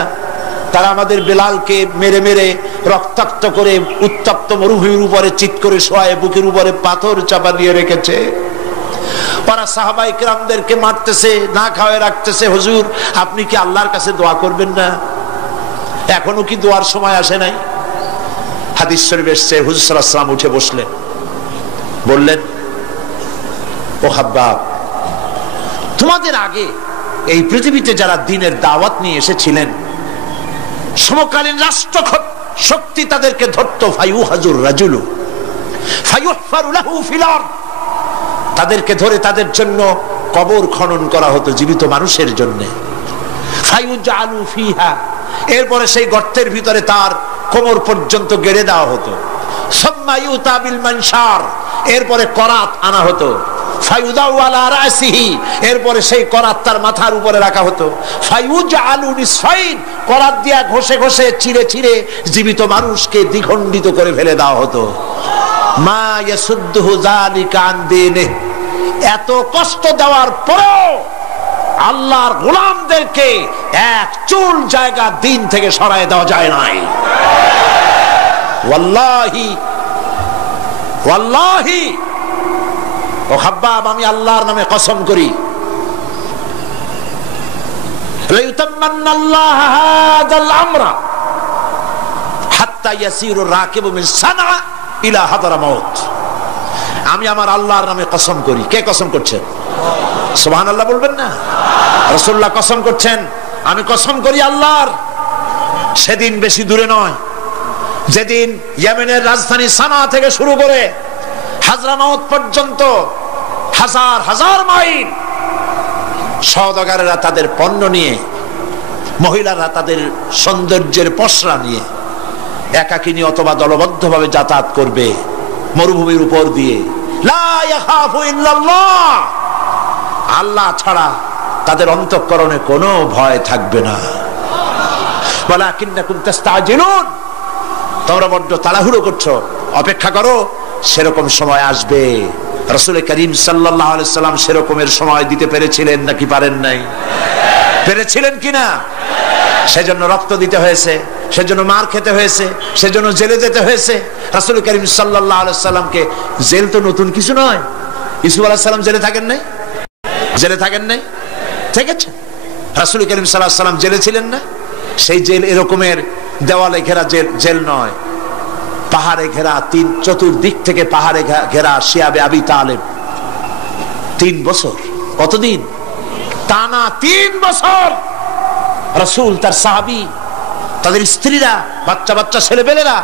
তারা আমাদের বেলালকে মেরে মেরে রক্তাক্ত করে উত্তপ্ত মরুভূমির উপরে চিৎ করে শোয়ায়, বুকের উপরে পাথর চাপা দিয়ে রেখেছে। ওরা সাহাবায়ে কেরামদেরকে মারতেছে, না খাওয়ায় রাখতেছে। হুজুর, আপনি কি আল্লাহর কাছে দোয়া করবেন না? এখনো কি দোয়ার সময় আসে নাই? হাদিস শরীফে এসেছে, হুজুর সাল্লাল্লাহু আলাইহি ওয়াসাল্লাম উঠে বসলেন, বললেন, ও খাব্বাব, তোমাদের আগে এই পৃথিবীতে যারা দ্বীনের দাওয়াত নিয়ে এসেছিলেন, সমকালীন রাষ্ট্র শক্তি তাদেরকে ধরত, ফায়ুহাজুর রাজুলু ফায়ুহফারু লাহু ফিল আরদ, তাদেরকে ধরে তাদের জন্য কবর খনন করা হতো জীবিত মানুষের জন্য। ফায়ুজআলু ফিহা, এরপরে সেই গর্তের ভিতরে তার কোমর পর্যন্ত গেড়ে দেওয়া হতো। সুম্মা ইউতা বিল মানশার, এরপরে করাত আনা হতো। ফায়ুদাউ আলা রাসিহি, এরপরে সেই করাত তার মাথার উপরে রাখা হতো। ফায়ুজআলু নিসফাইন, করাত দিয়া ঘষে ঘষে চিরে চিরে জীবিত মানুষকে দ্বিখণ্ডিত করে ফেলে দেওয়া হতো। মা ইয়াসুদ্দুহু যালিকা আন দীনিহি, এত কষ্ট দেওয়ার পরেও আল্লাহর গোলামদেরকে এক চুল জায়গা দিন থেকে সরায় দেওয়া যায় নাই। ওয়াল্লাহি ওয়াল্লাহি, ও খাব্বাব, আমি আল্লাহর নামে কসম করি, লাইউতাম্মান্নাল্লাহু হাযাল আমরা হাত্তা ইয়াসিরু রাকিবু মিন সানআ ইলা হাদরামাউত। আমি আমার আল্লাহর নামে কসম করি। কে কসম করছেন? সুবহানাল্লাহ বলবেন না? রাসূলুল্লাহ কসম করছেন, আমি কসম করি আল্লাহর, সেদিন বেশি দূরে নয় যেদিন ইয়েমেনের রাজধানী সানা থেকে শুরু করে হাজরামাউত পর্যন্ত হাজার হাজার মাইল সওদাগরেরা তাদের পণ্য নিয়ে, মহিলারা তাদের সৌন্দর্যের পসরা নিয়ে একাকিনী অথবা দলবদ্ধভাবে যাতায়াত করবে মরুভূমির উপর দিয়ে। লা ইয়াখাফু ইল্লাল্লাহ, আল্লাহ ছাড়া তাদের অন্তঃকরণে কোনো ভয় থাকবে না। ওয়ালাকিন্নাকুম তাস্তাজিলুন, তোমরা বড্ড তাড়াহুড়ো করছো, অপেক্ষা করো, সেরকম সময় আসবে। রাসূল করিম সাল্লাল্লাহু আলাইহি সাল্লাম সেরকমের সময় দিতে পেরেছিলেন নাকি পারেন নাই? পেরেছিলেন কিনা? সেজন্য রক্ত দিতে হয়েছে, সেজন্য মার খেতে হয়েছে, সেজন্য জেলে যেতে হয়েছে। রাসূল করিম সাল্লাল্লাহু আলাইহি সাল্লামকে, জেল তো নতুন কিছু নয়। ইউসুফ আলাইহিস সালাম জেলে থাকেন নাই? জেলে থাকেন নাই? ঠিক আছে, রাসূল করিম সাল্লাল্লাহু আলাইহি সাল্লাম জেলে ছিলেন না? সেই জেল এরকমের দেওয়ালে ঘেরা জেল নয়, পাহাড়ে ঘেরা, চতুর্দিক থেকে পাহাড়ে ঘেরা শিয়াবে আবি তালেব 3 বছর। কতদিন? টানা 3 বছর রাসূল, তার সাহাবী, তাদের স্ত্রীরা, বাচ্চা বাচ্চা ছেলেপেলেরা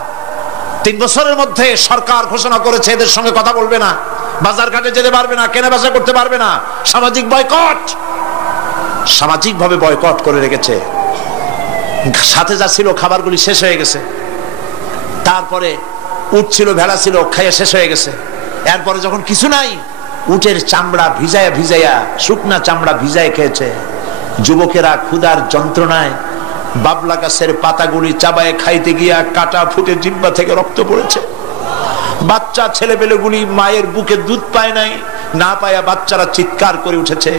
3 বছরের মধ্যে সরকার ঘোষণা করেছে এদের সঙ্গে কথা বলবে না, বাজার ঘাটে যেতে পারবে না, কেনা বেচা করতে পারবে না, সামাজিক বয়কট, সামাজিক ভাবে বয়কট করে রেখেছে। সাথে যা ছিল খাবারগুলি শেষ হয়ে গেছে, তারপরে উট ছিল, ভেড়া ছিল, খাইয়ে শেষ হয়ে গেছে। এরপরে যখন কিছু নাই, উটের চামড়া ভিজায়া ভিজায়া, শুকনা চামড়া ভিজায় খেয়েছে। যুবকেরা ক্ষুধার যন্ত্রণায় বাবলা গাছের পাতাগুলি চাবায়ে খাইতে গিয়া কাটা ফুটে জিহ্বা থেকে রক্ত পড়েছে। বাচ্চা ছেলেপেলেগুলি মায়ের বুকে দুধ পায় নাই, না পায়া বাচ্চারা চিৎকার করে উঠেছে।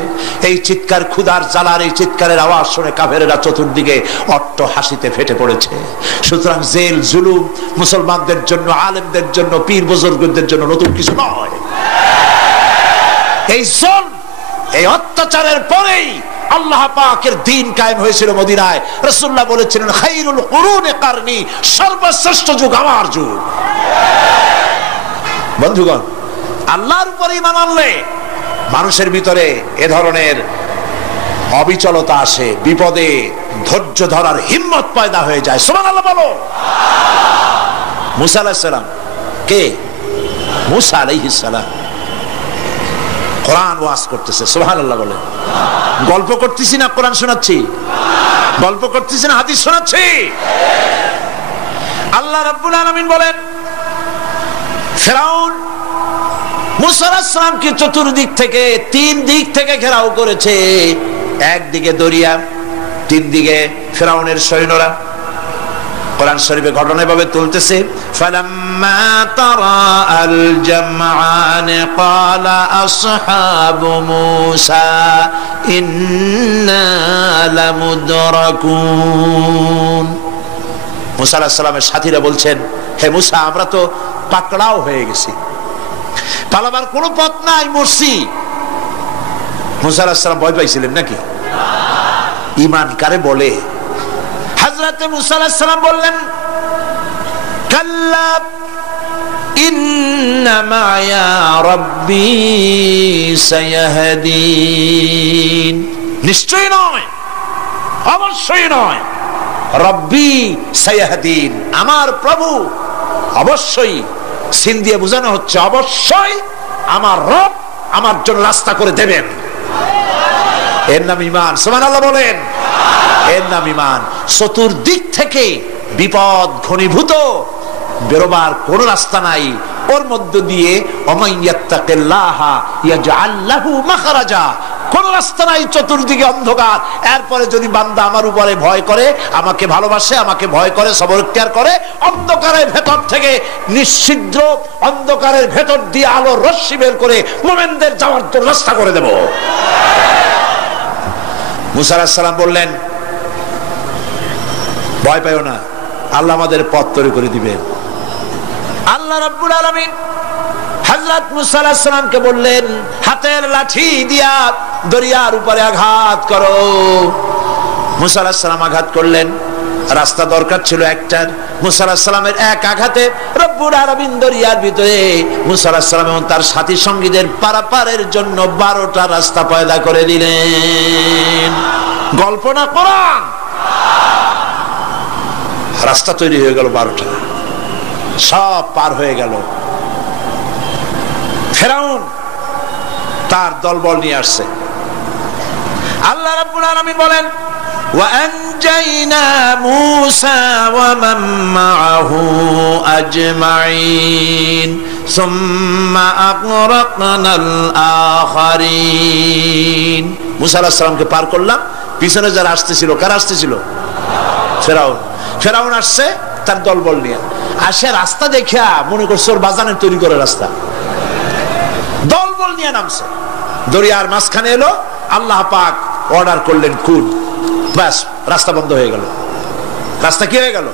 এই চিৎকার, ক্ষুধার জ্বালার এই চিৎকারের আওয়াজ শুনে কাফেরেরা চতুর্দিকে অট্ট হাসিতে ফেটে পড়েছে। সুতরাং জেল জুলুম মুসলমানদের জন্য, আলেমদের জন্য, পীর বুজুর্গদের জন্য নতুন কিছু নয়। এই জুলম, এই অত্যাচারের পরেই আল্লাহ পাকের দ্বীন কায়েম হয়েছিল মদিনায়। রাসূলুল্লাহ বলেছিলেন, খায়রুল কুরুনি কারনি, সর্বশ্রেষ্ঠ যুগ আমার যুগ। বন্ধুগণ, আল্লাহর উপরে ঈমান আনলে মানুষের ভিতরে এ ধরনের অবিচলতা আসে, বিপদে ধৈর্য ধরার হিম্মত পয়দা হয়ে যায়। সুবহানাল্লাহ বলো। মুসা আলাইহিস সালাম কে? মুসা আলাইহিস সালাম কোরআন ওয়াজ করতেছে। সুবহানাল্লাহ বলে। গল্প করতেছি না কোরআন শোনাচ্ছি? গল্প করতেছি না হাদিস শোনাচ্ছি? আল্লাহ রাব্বুল আলামিন বলেন, ফিরআউন মুসা আলাইহিস সালামকে চতুর্দিক থেকে, 3 দিক থেকে ঘেরাও করেছে। একদিকে দরিয়া, 3 দিকে ফিরআউনের সৈন্যরা। কোরআন শরীফে ঘটনা এভাবে তুলতেছে, ফালাম্মা তারা আল জামআন ক্বালা আসহাবু মূসা ইন্না লামুদরাকুন। মুসা আলাইহিস সালামের সাথীরা বলছেন, হে মুসা, আমরা তো পাকড়াও হয়ে গেছি, পালাবার কোনো পথ নাই, মরছি। মুসা আলাইহিস সালাম ভয় পাইছিলেন নাকি? ঈমান কারে বলে? হযরত মুসা আলাইহিস সালাম বললেন, কাল্লা ইন্না মা'য়া রাব্বী সায়াহদিন। নিশ্চয়ই নয়, অবশ্যই নয়, রব্বী সায়াহদিন, আমার প্রভু অবশ্যই, সিন দিয়ে বোঝানো হচ্ছে অবশ্যই আমার রব আমার জন্য রাস্তা করে দেবেন। এর নাম ঈমান। সুবহানাল্লাহ বলেন। এর নাম ঈমান। চতুর্দিক থেকে বিপদ ঘনীভূত, বেরোবার কোন রাস্তা নাই, ওর মধ্য দিয়ে ওমাইয়াত্তাকিল্লাহা ইয়াজআল লাহু মাখরাজা, কোন রাস্তা নাই, চতুর্দিকে অন্ধকার। এরপরে যদি বান্দা আমার উপরে ভয় করে, আমাকে ভালোবাসে, আমাকে ভয় করে, সবর ইখতিয়ার করে, অন্ধকারের ভেতর থেকে নিশ্ছিদ্র অন্ধকারের ভেতর দিয়ে আলোর রশ্মি বের করে মুমিনদের যাওয়ার জন্য রাস্তা করে দেব। মুসা আলাইহিস সালাম বললেন, ভয় পাইও না, আল্লাহ আমাদের পথ তৈরি করে দিবেন। আল্লাহ রাব্বুল আলামিন হযরত মুসা আলাইহিস সালামকে বললেন, হাতের লাঠি দিয়া দরিয়ার উপরে আঘাত করো। মুসা আলাইহিস সালাম আঘাত করলেন, রাস্তা দরকার ছিল একটার। মুসা আলাইহিস সালামের এক আঘাতে রব্বুল আলামিন দরিয়ার ভিতরে মুসা আলাইহিস সালাম এবং তার সাথী সঙ্গীদের পারাপারের জন্য 12টা রাস্তা পয়দা করে দিলেন। গল্প না কোরআন। রাস্তা তৈরি হয়ে গেল 12টা, সব পার হয়ে গেল। ফেরাউন তার দলবল নিয়ে আসছে। আল্লাহ রাব্বুল আলামিন বলেন, ওয়া আনজাইনা মূসা ওয়া মান মাআহু আজমাইন সুম্মা আগরাকনাল আখারিন। মূসা আলাইহিস সালামকে পার করলাম, পিছনে যারা আসতেছিল, কারা আসতেছিল? ফেরাউন। ফেরাউন আসছে তার দলবল নিয়ে। আসে রাস্তা দেখিয়া মনে করছে ওর বাজানের তৈরি করে রাস্তা, দলবল নিয়ে নামছে। দরিয়ার মাঝখানে এলো, আল্লাহ পাক অর্ডার করলেন কুন, ব্যাস রাস্তা বন্ধ হয়ে গেল। রাস্তা কি হয়ে গেল?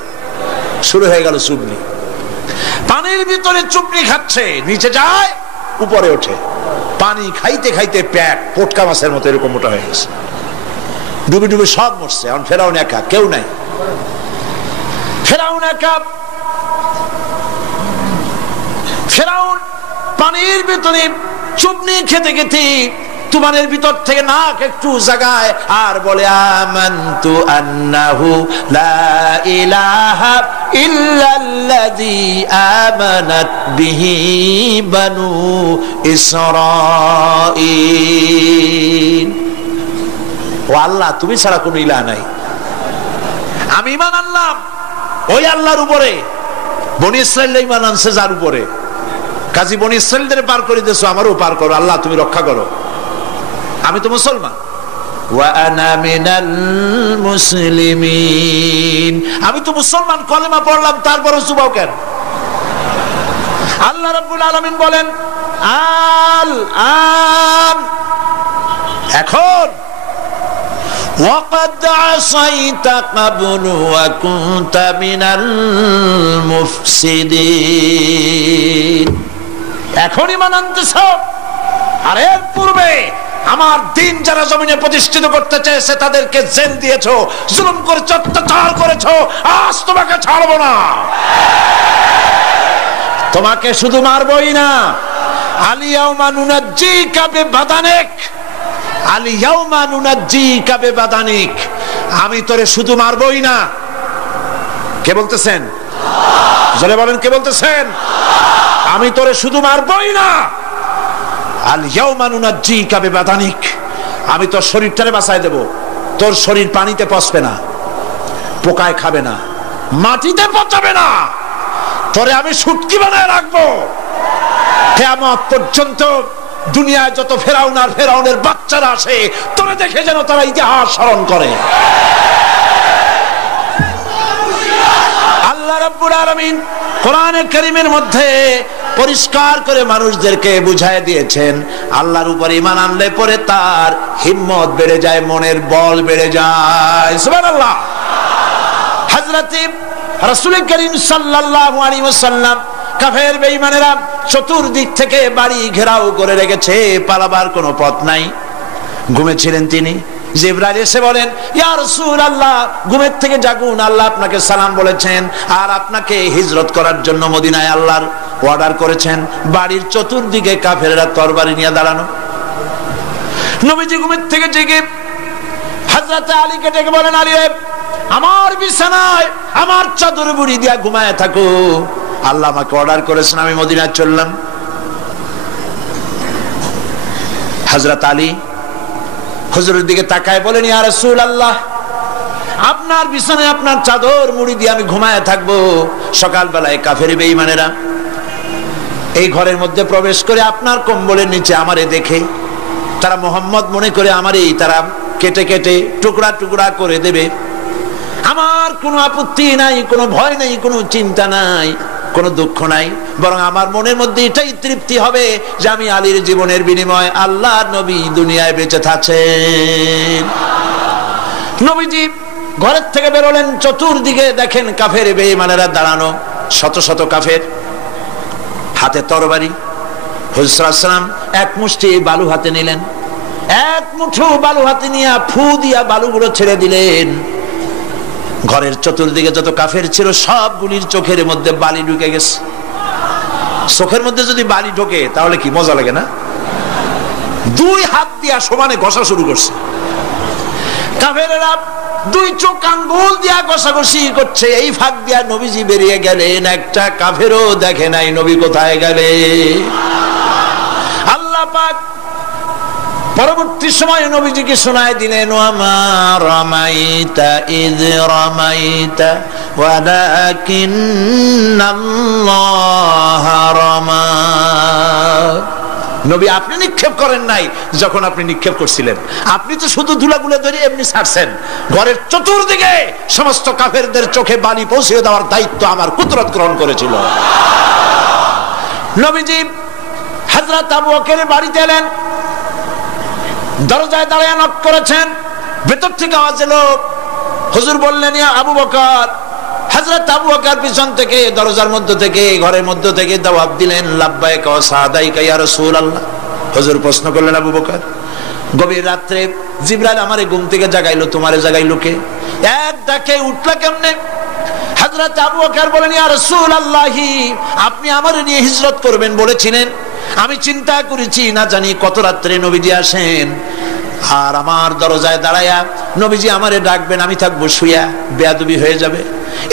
শুরু হয়ে গেল চুবনি। পানির ভিতরে চুবনি খাচ্ছে, নিচে যায়, উপরে ওঠে। পানি খাইতে খাইতে পেট পটকা মাছের মতো এরকম মোটা হয়ে গেছে। ডুবে ডুবে সব মরছে। এখন ফেরাউন একা, কেউ নাই। ফেরাউন একা। ফেরাউন পানির ভিতরে চুবনি খেতে খেতে তুমানের ভিতর থেকে নাক একটু জাগায় আর বলে, আমানতু আন্নাহু লা ইলাহা ইল্লাল্লাযী আমানাত বিহি বানু ইসরাঈল। ও আল্লাহ, তুমি ছাড়া কোনো ইলাহ নাই, আমি ঈমান আনলাম ওই আল্লাহর উপরে। বনি ইসরাঈল ঈমান আনছে যার উপরে, কাজী বনি ইসরাঈলদের পার করে দিয়েছো, আমারও পার করো। আল্লাহ তুমি রক্ষা করো, আমি তো মুসলমান। ওয়া আনা মিনাল মুসলিমিন, আমি তো মুসলমান, কলেমা পড়লাম, তারপরও চুবাও কেন? আল্লাহ রাব্বুল আলামিন বলেন, আল আন, এখন وقد عصيت قبل وكنت من المفسدين। এখন ঈমান আনতেছ, আর এর পূর্বে আমার দিন যারা জমিনে প্রতিষ্ঠিত করতে চেয়েছে তাদেরকে জেল দিয়েছো, জুলুম করেছো, অত্যাচার করেছো। আজ তোমাকে ছাড়বো না, তোমাকে শুধু মারবই না, আলিয়াউমা নুনাজ্জিকা বিবাদানিক, আলিয়াউমা নুনাজ্জিকা বিবাদানিক, আমি তোরে শুধু মারবই না। কে বলতেছেন? জোরে বলেন, কে বলতেছেন? আমি তোরে শুধু মারবই না, আলিয়াউমা নুনাজ্জিকা বিবাদানিক, আমি তোর শরীরটারে বাঁচায় দেব। তোর শরীর পানিতে পচবে না, পোকায় খাবে না, মাটিতে পচাবে না, তোরে আমি শুটকি বানায় রাখবো। কিয়ামত পর্যন্ত দুনিয়ায় যত ফেরাউন আর ফেরাউনের বাচ্চারা আসে, তোরে দেখে যেন তারা ইতিহাস স্মরণ করে। আল্লাহ রাব্বুল আলামিন কোরআনে কারীমের মধ্যে পরিষ্কার করে মানুষদেরকে বুঝায় দিয়েছেন, আল্লাহর উপর ঈমান আনলে পরে তার হিম্মত বেড়ে যায়, মনের বল বেড়ে যায়। সুবহানাল্লাহ। হযরত রাসূল করিম সাল্লাল্লাহু আলাইহি ওয়াসাল্লাম কাফের বেঈমানেরা চতুর্দিক থেকে বাড়ি ঘেরাও করে রেখেছে, পালাবার কোনো পথ নাই। ঘুমেছিলেন তিনি, জিবরাইল এসে বলেন, ইয়া রাসূলুল্লাহ, ঘুমের থেকে জাগুন, আল্লাহ আপনাকে সালাম বলেছেন আর আপনাকে হিজরত করার জন্য মদিনায় আল্লাহর অর্ডার করেছেন। বাড়ির চতুর্দিকে কাফেররা তরবারি নিয়ে দাঁড়ানো। নবীজি ঘুমের থেকে জেগে হযরত আলীকে ডেকে বলেন, আলী আমার বিছানায় আমার চাদর মুড়ি দিয়া ঘুমায় থাকো, আল্লাহ আমাকে অর্ডার করেছেন, আমি মদিনায় চললাম। হযরত আলী হুজুরের দিকে তাকায় বলেন, ইয়া রাসূলুল্লাহ, আপনার বিছানায় আপনার চাদর মুড়ি দিয়ে আমি ঘুমায় থাকবো, সকালবেলায় কাফের বেঈমানেরা এই ঘরের মধ্যে প্রবেশ করে আপনার কম্বলের নিচে আমারে দেখে তারা মোহাম্মদ মনে করে আমারই তারা কেটে কেটে টুকরা টুকরা করে দেবে। আমার কোনো আপত্তি নাই, কোনো ভয় নাই, কোনো চিন্তা নাই, কোনো দুঃখ নাই, বরং আমার মনের মধ্যে এটাই তৃপ্তি হবে যে আমি আলীর জীবনের বিনিময়ে আল্লাহর নবী দুনিয়ায় বেঁচে থাকেন। নবীজি ঘরের থেকে বেরোলেন, চতুর্দিকে দেখেন কাফের বেঈমানেরা দাঁড়ানো, শত শত কাফের, হাতে তরবারি। হুজুর সাল্লাল্লাহু আলাইহি ওয়াসাল্লাম এক মুষ্টি বালু হাতে নিলেন, এক মুঠো বালু হাতে নিয়ে ফু দিয়া বালুগুলো ছেড়ে দিলেন। ঘরের চতুর্দিকে যত কাফের ছিল সবগুলির চোখের মধ্যে বালি ঢুকে গেছে। চোখের মধ্যে যদি বালি ঢোকে তাহলে কি মজা লাগে না? দুই হাত দিয়া সমানে ঘষা শুরু করছে কাফেরেরা, দুই চোখ আঙ্গুল দিয়া ঘষাঘষি করছে। এই ফাঁক দিয়া নবীজি বেরিয়ে গেলেন, একটা কাফেরও দেখে নাই নবী কোথায় গেলে। আল্লাহ পাক পরবর্তী সময়ে নবীজিকে শোনায় দিলেন, ওয়ামা রামাইতা ইয রামাইতা ওয়ালাকিন্নাল্লাহ রামা। নবী আপনি নিক্ষেপ করেন নাই যখন আপনি নিক্ষেপ করছিলেন, আপনি তো শুধু ধুলাগুলো ধরে এমনি ছাড়ছেন। ঘরের চতুর্দিকে সমস্ত কাফেরদের চোখে বালি পৌঁছে দেওয়ার দায়িত্ব আমার কুদরত গ্রহণ করেছিল। নবীজি হযরত আবু বকরের বাড়িতে এলেন, দরজায় দাঁড়িয়ে নক করেছেন, ভেতর থেকে আওয়াজ এলো। হুজুর বললেন, ইয়া আবু বকর। হযরত আবু বকর পিছন থেকে দরজার মধ্য থেকে ঘরের মধ্য থেকে জবাব দিলেন, লাব্বাইকা ওয়া সাদাইকা ইয়া রাসূলুল্লাহ। হুজুর প্রশ্ন করলেন, আবু বকর, গভীর রাত্রে জিবরাইল আমারে ঘুম থেকে জাগাইলো, তোমারে জাগাইলো কে? এক ডাকে উঠলা কেমনে? হযরত আবু বকর বলেন, ইয়া রাসূলুল্লাহ, আপনি আমারে নিয়ে হিজরত করবেন বলেছিলেন, আমি চিন্তা করেছি না জানি কত রাত্রে নবীজি আসেন, আর আমার দরজায় দাঁড়ায়া নবীজি আমারে ডাকবেন, আমি থাকবো শুয়া, বেয়াদবি হয়ে যাবে।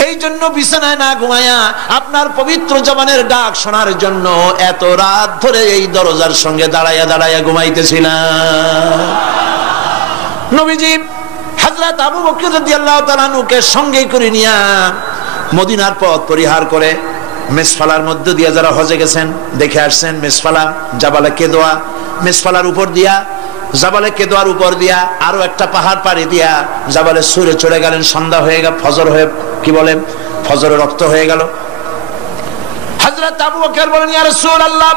এই জন্য বিছানায় না ঘুমায়া আপনার পবিত্র জবানের ডাক শোনার জন্য এত রাত ধরে এই দরজার সঙ্গে দাঁড়ায়া দাঁড়ায়া ঘুমাইতেছিলাম। নবীজি হযরত আবু বকর রাদিয়াল্লাহু তাআলা আনহুকে সঙ্গে করে নিয়া মদিনার পথ পরিহার করে মেসফালার মধ্য দিয়ে যারা হজে গেছেন দেখে আসছেন, মেসফালা জাবালে কেদোয়া, মেসফালার উপর দিয়া জাবালে কেদোয়ার উপর দিয়া আরো একটা পাহাড় পাড়ি দিয়া জাবালে সুরে চলে গেলেন। সন্ধ্যা হয়ে গেল, ফজর হয়ে কি বলে ফজরের রক্ত হয়ে গেল। হযরত আবু বকর বলেন, ইয়া রাসূলুল্লাহ,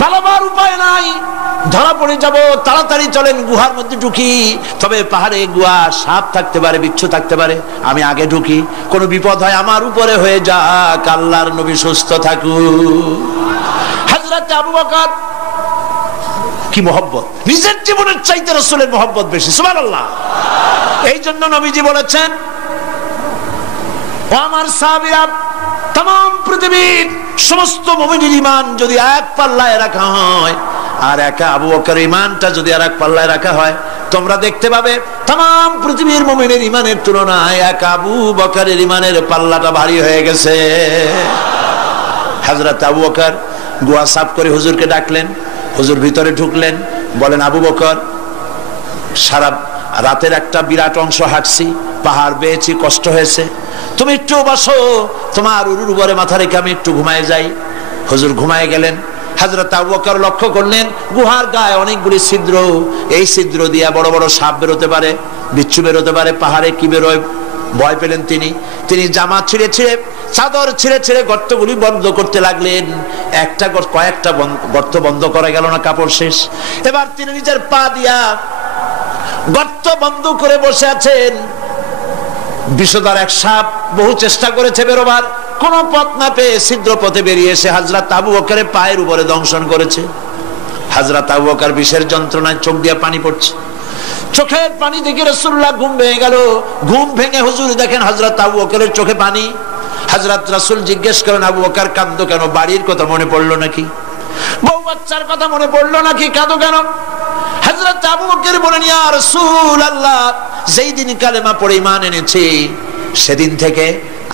পালাবার উপায় নাই, ধরা পড়ে যাব, তাড়াতাড়ি চলেন গুহার মধ্যে ঢুকি। তবে পাহাড়ে গুহা, সাপ থাকতে পারে, বিচ্ছু থাকতে পারে, আমি আগে ঢুকি, কোনো বিপদ হয় আমার উপরে হয়ে যাক, আল্লাহর নবী সুস্থ থাকুক। হযরত আবু বকর কি মহব্বত, নিজের জীবনের চাইতে রাসূলের মহব্বত বেশি, সুবহানাল্লাহ। এই জন্য নবীজি বলেছেন, ও আমার সাহাবীরা, तमाम পৃথিবীর সমস্ত মুমিনের ঈমান যদি এক পাল্লায় রাখা হয় আর একা আবু বকরের ঈমানটা যদি আরেক পাল্লায় রাখা হয়, তোমরা দেখতে পাবে तमाम পৃথিবীর মুমিনের ঈমানের তুলনায় এক আবু বকরের ঈমানের পাল্লাটা ভারী হয়ে গেছে। হযরত আবু বকর গুহা সাফ করে হুজুরকে ডাকলেন, হুজুর ভিতরে ঢুকলেন, বলেন, আবু বকর, সারা রাতের একটা বিরাট অংশ হাঁটছি, পাহাড় বেয়েছি, কষ্ট হয়েছে, তুমি একটু বসো, তোমার উরুর উপরে মাথা রেখে আমি একটু ঘুমায় যাই। হুজুর ঘুমায় গেলেন। হযরত আবু বকর লক্ষ্য করলেন গুহার গায়ে অনেকগুলি ছিদ্র, এই ছিদ্র দিয়ে বড় বড় সাপ বেরোতে পারে, বিচ্ছু বেরোতে পারে, পাহাড়ে কি বেরোয় ভয় পেলেন তিনি জামা ছিঁড়ে ছিঁড়ে, চাদর ছিঁড়ে ছিঁড়ে গর্তগুলি বন্ধ করতে লাগলেন। কয়েকটা গর্ত বন্ধ করা গেল না, কাপড় শেষ। এবার তিনি নিজের পা দিয়া গর্ত বন্ধ করে বসে আছেন। বিষধর এক সাপ বহু চেষ্টা করেছে বেরোবার, কোন পথ না পেয়ে ছিদ্র পথে বেরিয়ে এসে হযরত আবু বকরের পায়ের উপরে দংশন করেছে। হযরত আবু বকর বিষের যন্ত্রণায় চোখ দিয়ে পানি পড়ছে, চোখের পানি দেখে রাসূলুল্লাহ ঘুম ভেঙে গেল। ঘুম ভেঙে হুজুর দেখেন হযরত আবু বকরের চোখে পানি। হযরত রাসূল জিজ্ঞেস করেন, আবু বকর কাঁদো কেন? বাড়ির কথা মনে পড়লো নাকি? বউ বাচ্চার কথা মনে পড়লো নাকি? কাঁদো কেন? হযরত আবু বকর বলেন, ইয়া রাসূলুল্লাহ, যেই দিন কালেমা পড়ে ঈমান এনেছি সেদিন থেকে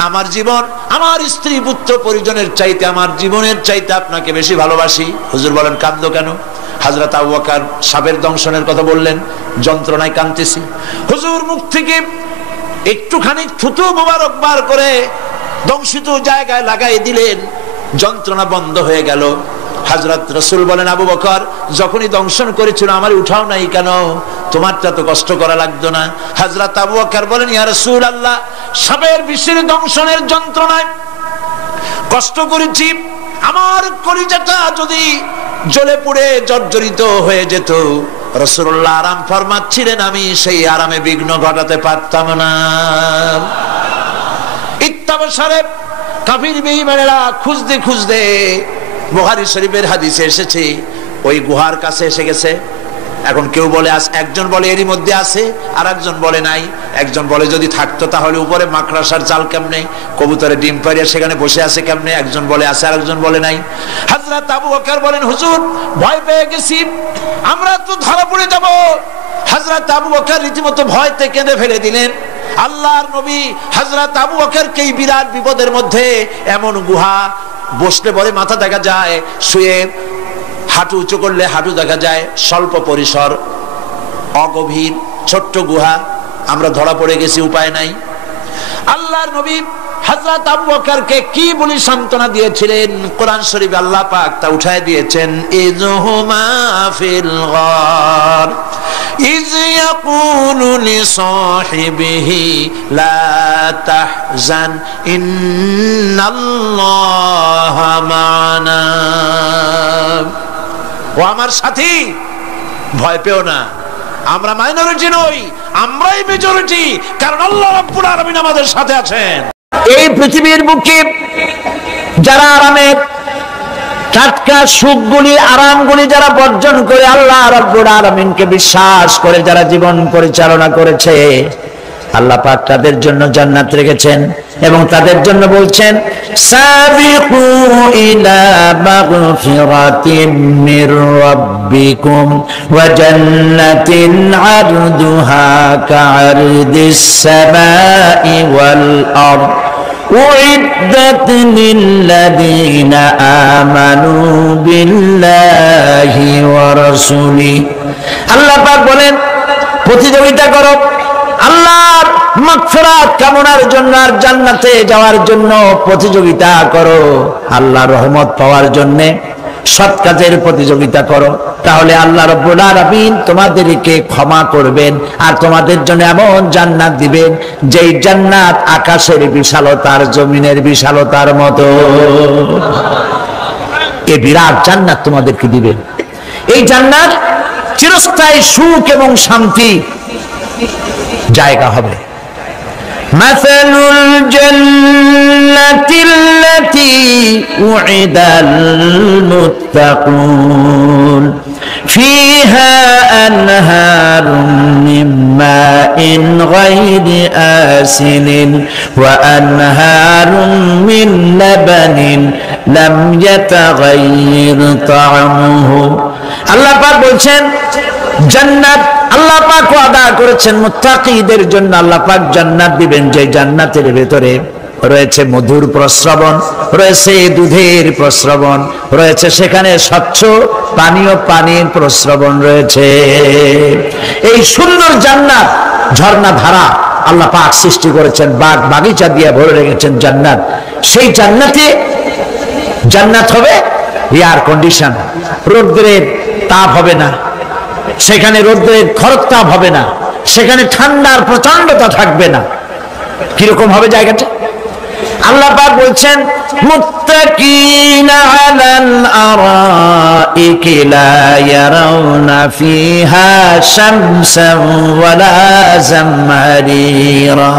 আমার জীবন, আমার স্ত্রী পুত্র পরিজনের চাইতে, আমার জীবনের চাইতে আপনাকে বেশি ভালোবাসি। হুজুর বলেন, কাঁদো কেন? হযরত আবু বকর সাপের দংশনের কথা বললেন, যন্ত্রণায় কাঁদতেছি। হুজুর মুখ থেকে একটুখানি থুতু মোবারক বার করে দংশিত জায়গায় লাগাই দিলেন, যন্ত্রণা বন্ধ হয়ে গেল। হযরত রাসূল বলেন, আবু বকর, যখনই দংশন করেছিল আমার উঠাও নাই কেন? তোমারটা তো কষ্ট করা লাগতো না। হযরত আবু বকর বলেন, ইয়া রাসূলুল্লাহ, সাপের বিষের দংশনের যন্ত্রণায় কষ্ট করেছি, আমার কলিজাটা যদি জ্বলে পুড়ে জর্জরিত হয়ে যেত, রাসূলুল্লাহ আরাম ফরমাচ্ছিলেন, আমি সেই আরামে বিঘ্ন ঘটাতে পারতাম না। ইত্তাবসারে কাফির বেঈমানেরা খুঁজতে খুঁজতে, বুখারী শরীফের হাদিসে এসেছে, ওই গুহার কাছে এসে গেছে। এখন কেউ বলে একজন বলে এরই মধ্যে আছে, আর একজন বলে নাই। একজন বলে যদি থাকতো তাহলে উপরে মাকড়াসার জাল কেমনে, কবুতরের ডিম পাড়িয়া সেখানে বসে আছে কেমনে? একজন বলে আছে, আর একজন বলে নাই। হযরত আবু বকর বলেন, হুজুর ভয় পেয়ে গেছি, আমরা তো ধরা পড়ে যাব। হযরত আবু বকর রীতিমতো ভয়তে কেঁদে ফেলে দিলেন। আল্লাহর নবী হযরত আবু বকরকে এই বিরাট বিপদের মধ্যে, এমন গুহা, বসলে পরে মাথা দেখা যায়, শুয়ে হাঁটু উঁচু করলে হাঁটু দেখা যায়, স্বল্প পরিসর, অগভীর ছোট্ট গুহা, আমরা ধরা পড়ে গেছি, উপায় নাই। আল্লাহর নবী হযরত আবু বকরকে কি বলি সান্ত্বনা দিয়েছিলেন, কোরআন শরীফে আল্লাহ পাক তা উঠায় দিয়েছেন। ইযহুমা ফিল গার ইয ইয়াকুলু লিসাহিবিহি লা তাহজান ইন্নাল্লাহা মা'না। ও আমার সাথী, ভয় পেও না, আমরা মাইনরিটি নই, আমরাই মেজরিটি, কারণ আল্লাহ রাব্বুল আলামিন আমাদের সাথে আছেন। এই পৃথিবীর বুকে যারা আরামের টাটকা সুখগুলি, আরামগুলি যারা বর্জন করে আল্লাহ রাব্বুল আলামিনকে বিশ্বাস করে যারা জীবন পরিচালনা করেছে, আল্লাহ পাক তাদের জন্য জান্নাত রেখেছেন এবং তাদের জন্য বলছেন, সাবিকু ইলা মাগফিরাতিম মির রাব্বিকুম ওয়া জান্নাতিন আরদুহা কা'আরদিস সামাই ওয়াল আরদ উইদ্দাত লিল্লাযীনা আমানু বিল্লাহি ওয়া রাসূলিহি। আল্লাহ পাক বলেন, প্রতিযোগিতা করো আল্লাহর মাগফিরাত কামনার জন্য আর জান্নাতে যাওয়ার জন্য প্রতিযোগিতা করো, আল্লাহর রহমত পাওয়ার জন্য সৎ কাজের প্রতিযোগিতা করো, তাহলে আল্লাহ রাব্বুল আলামিন তোমাদেরকে ক্ষমা করবেন আর তোমাদের জন্য এমন জান্নাত দিবেন যেই জান্নাত আকাশের বিশালতার, জমিনের বিশালতার মতো। এই বিরাট জান্নাত তোমাদেরকে দিবেন। এই জান্নাত চিরস্থায়ী সুখ এবং শান্তি জায়গা হবে। মাসালুল জান্নাতিল্লাতী উইদাল মুত্তাকুন ফিহা আনহারুম মিন মাইন গায়রি আসিলিন ওয়া আনহারুম মিন লাবানিন লাম ইয়াতাগায়্যার তা'আমুহু। আল্লাহ পাক বলছেন, জান্নাত আল্লাহ পাক ওয়াদা করেছেন মুত্তাকীদের জন্য। আল্লাহ পাক জান্নাত দিবেন, যে জান্নাতের ভেতরে রয়েছে মধুর প্রস্রবণ, রয়েছে দুধের প্রস্রবণ, রয়েছে সেখানে স্বচ্ছ পানীয় পানির প্রস্রবণ রয়েছে। এই সুন্দর জান্নাত, ঝর্ণা ধারা আল্লাহ পাক সৃষ্টি করেছেন, বাগ বাগিচা দিয়ে ভরে রেখেছেন জান্নাত। সেই জান্নাতে, জান্নাত হবে এয়ার কন্ডিশন, রোদ্রের তাপ হবে না সেখানে, রোদ্রের খরতাপ হবে না সেখানে, ঠান্ডার প্রচন্ডতা থাকবে না। কিরকম হবে জায়গাটা? আল্লাহ পাক বলছেন, মুত্তাকিনা আলাল আরাইকি লা ইয়ারাউনা ফিহা শামসান ওয়ালা জামহারিরা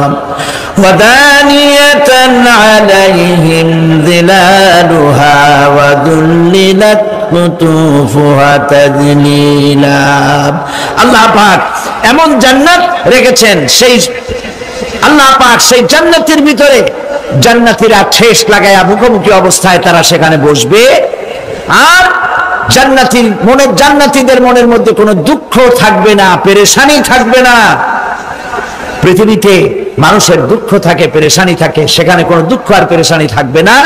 وَدَانِيَةً عَلَيْهِمْ ظِلَالُهَا وَذُلِّلَتْ قُطُوفُهَا تَذْلِيلًا। আল্লাহ পাক এমন জান্নাত রেখেছেন, সেই আল্লাহ পাক সেই জান্নাতের ভিতরে জান্নাতীরা ঠেস লাগায়া মুখোমুখি অবস্থায় তারা সেখানে বসবে, আর জান্নাতীদের মনের মধ্যে কোনো দুঃখ থাকবে না, পেরেশানি থাকবে না। পৃথিবীতে মানুষের দুঃখ থাকে, পেরেশানি থাকে, সেখানে কোনো দুঃখ আর পেরেশানি থাকবে না।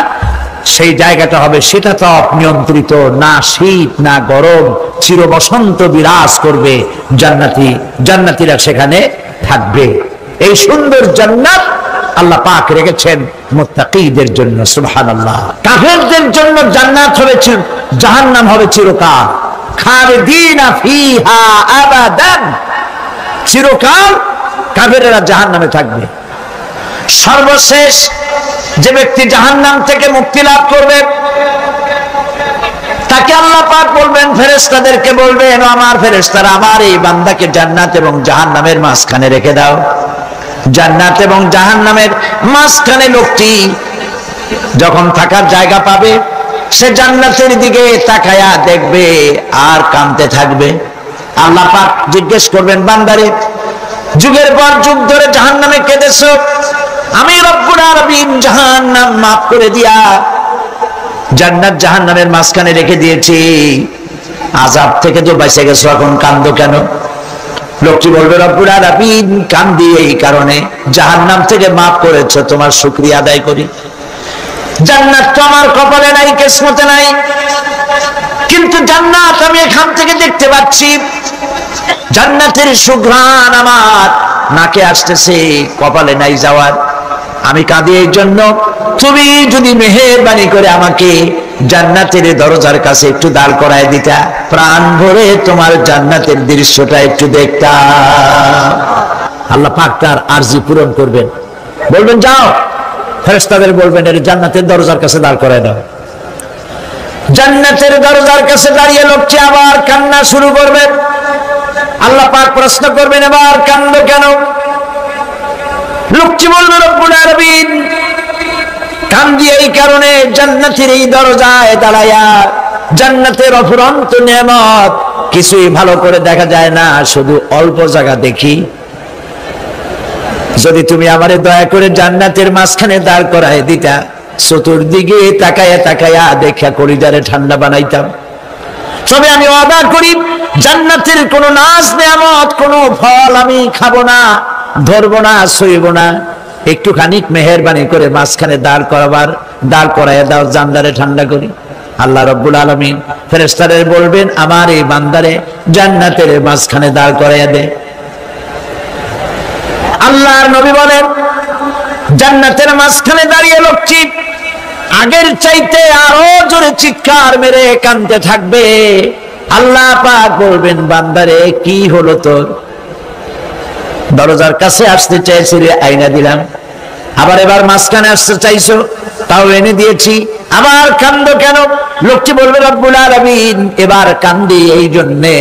সেই জায়গাটা হবে শীতাতপ নিয়ন্ত্রিত, না শীত না গরম, চির বসন্ত বিরাজ করবে। জান্নাতীরা সেখানে থাকবে। এই সুন্দর জান্নাত আল্লাহ পাক রেখেছেন মুত্তাকীদের জন্য। সুবহানাল্লাহ। কাফেরদের জন্য জান্নাত হবে, জাহান্নাম হবে চিরকাল। খালিদিনা ফিহা আবাদান, চিরকাল কাফেরেরা জাহান্নামে থাকবে। সর্বশেষ যে ব্যক্তি জাহান্নাম থেকে মুক্তি লাভ করবে তাকে আল্লাহ পাক বলবেন, ফেরেশতাদেরকে বলবেন, আমার ফেরেশতারা আমার এই বান্দাকে জান্নাত এবং জাহান্নামের মাঝখানে রেখে দাও। জান্নাত এবং জাহান্নামের মাঝখানে লোকটি যখন থাকার জায়গা পাবে, সে জান্নাতের দিকে তাকায়া দেখবে আর কাঁদতে থাকবে। আল্লাহ পাক জিজ্ঞেস করবেন, বান্দারে যুগের পর যুগ ধরে জাহান্নামে কেঁদেছো, আমি রব্বুল আলামিন জাহান্নাম মাফ করে দিয়া জান্নাত জাহান্নামের মাঝখানে রেখে দিয়েছি, আযাব থেকে তো বেঁচে গেছো, এখন কাঁদো কেন? লোকটি বলবে, রব্বুল আলামিন কান্দি এই কারণে, জাহান্নাম থেকে মাফ করেছো, তোমার শুকরিয়া আদায় করি। জান্নাত তো আমার কপালে নাই, কিসমতে নাই, কিন্তু জান্নাত আমি এখান থেকে দেখতে পাচ্ছি। জান্নাতের সুঘ্রাণ আমার নাকে আসতেছে, কপালে নাই যাওয়ার। আমি কাঁদি এই জন্য, তুমি যদি মেহেরবানি করে আমাকে জান্নাতের দরজার কাছে একটু দাঁড় করায় দিতা, প্রাণ ভরে তোমার জান্নাতের দৃশ্যটা একটু দেখতাম। আল্লাহ পাক তার আরজি পূরণ করবেন, বলবেন যাও, ফেরেশতাদের বলবেন এর জান্নাতের দরজার কাছে দাঁড় করায় দাও। জান্নাতের দরজার কাছে দাঁড়িয়ে লোকটি আবার কান্না শুরু করবে। আল্লাহ পাক প্রশ্ন করবেন, এবার কান্দো কেন? লোকটি বলবে, রব্বুল আলামিন কান্দি এই কারণে, জান্নাতের এই দরজায় দাঁড়ায়া জান্নাতের অফুরন্ত নেয়ামত কিছুই ভালো করে দেখা যায় না, শুধু অল্প জায়গা দেখি। যদি তুমি আমারে দয়া করে জান্নাতের মাঝখানে দাঁড় করায় দিতা, চতুর্দিকে তাকায়া তাকায়া দেখা কলিজারে ঠান্ডা বানাইতাম। তবে আমি ওয়াদা করি, জান্নাতের কোন নাজ নেয়ামত, কোন ফল আমি খাবো না, ধরবো না, সইব না। একটুখানি মেহেরবানি করে মাঝখানে দাঁড় করাইয়া দাও, জানদারে ঠান্ডা করি। আল্লাহ রাব্বুল আলামিন ফেরেশতাদের বলবেন, আমার এই বান্দারে জান্নাতের মাঝখানে দাঁড় করাইয়া দে। আল্লাহর নবী বলেন, জান্নাতের মাঝখানে দাঁড়িয়ে লোকটি আগের চাইতে আরো জোরে চিৎকার মেরে কাঁদতে থাকবে। আল্লাহ পাক বলবেন, বান্দারে কি হলো তোর? দরজার কাছে আসতে চাইছিলে, আইনা দিলাম। আবার এবার মাঝখানে আসতে চাইছো, তাও এনে দিয়েছি, আবার কান্দো কেন? লোকটি বলবে, রব্বুল আলামিন এবার কান্দি এই জন্যে,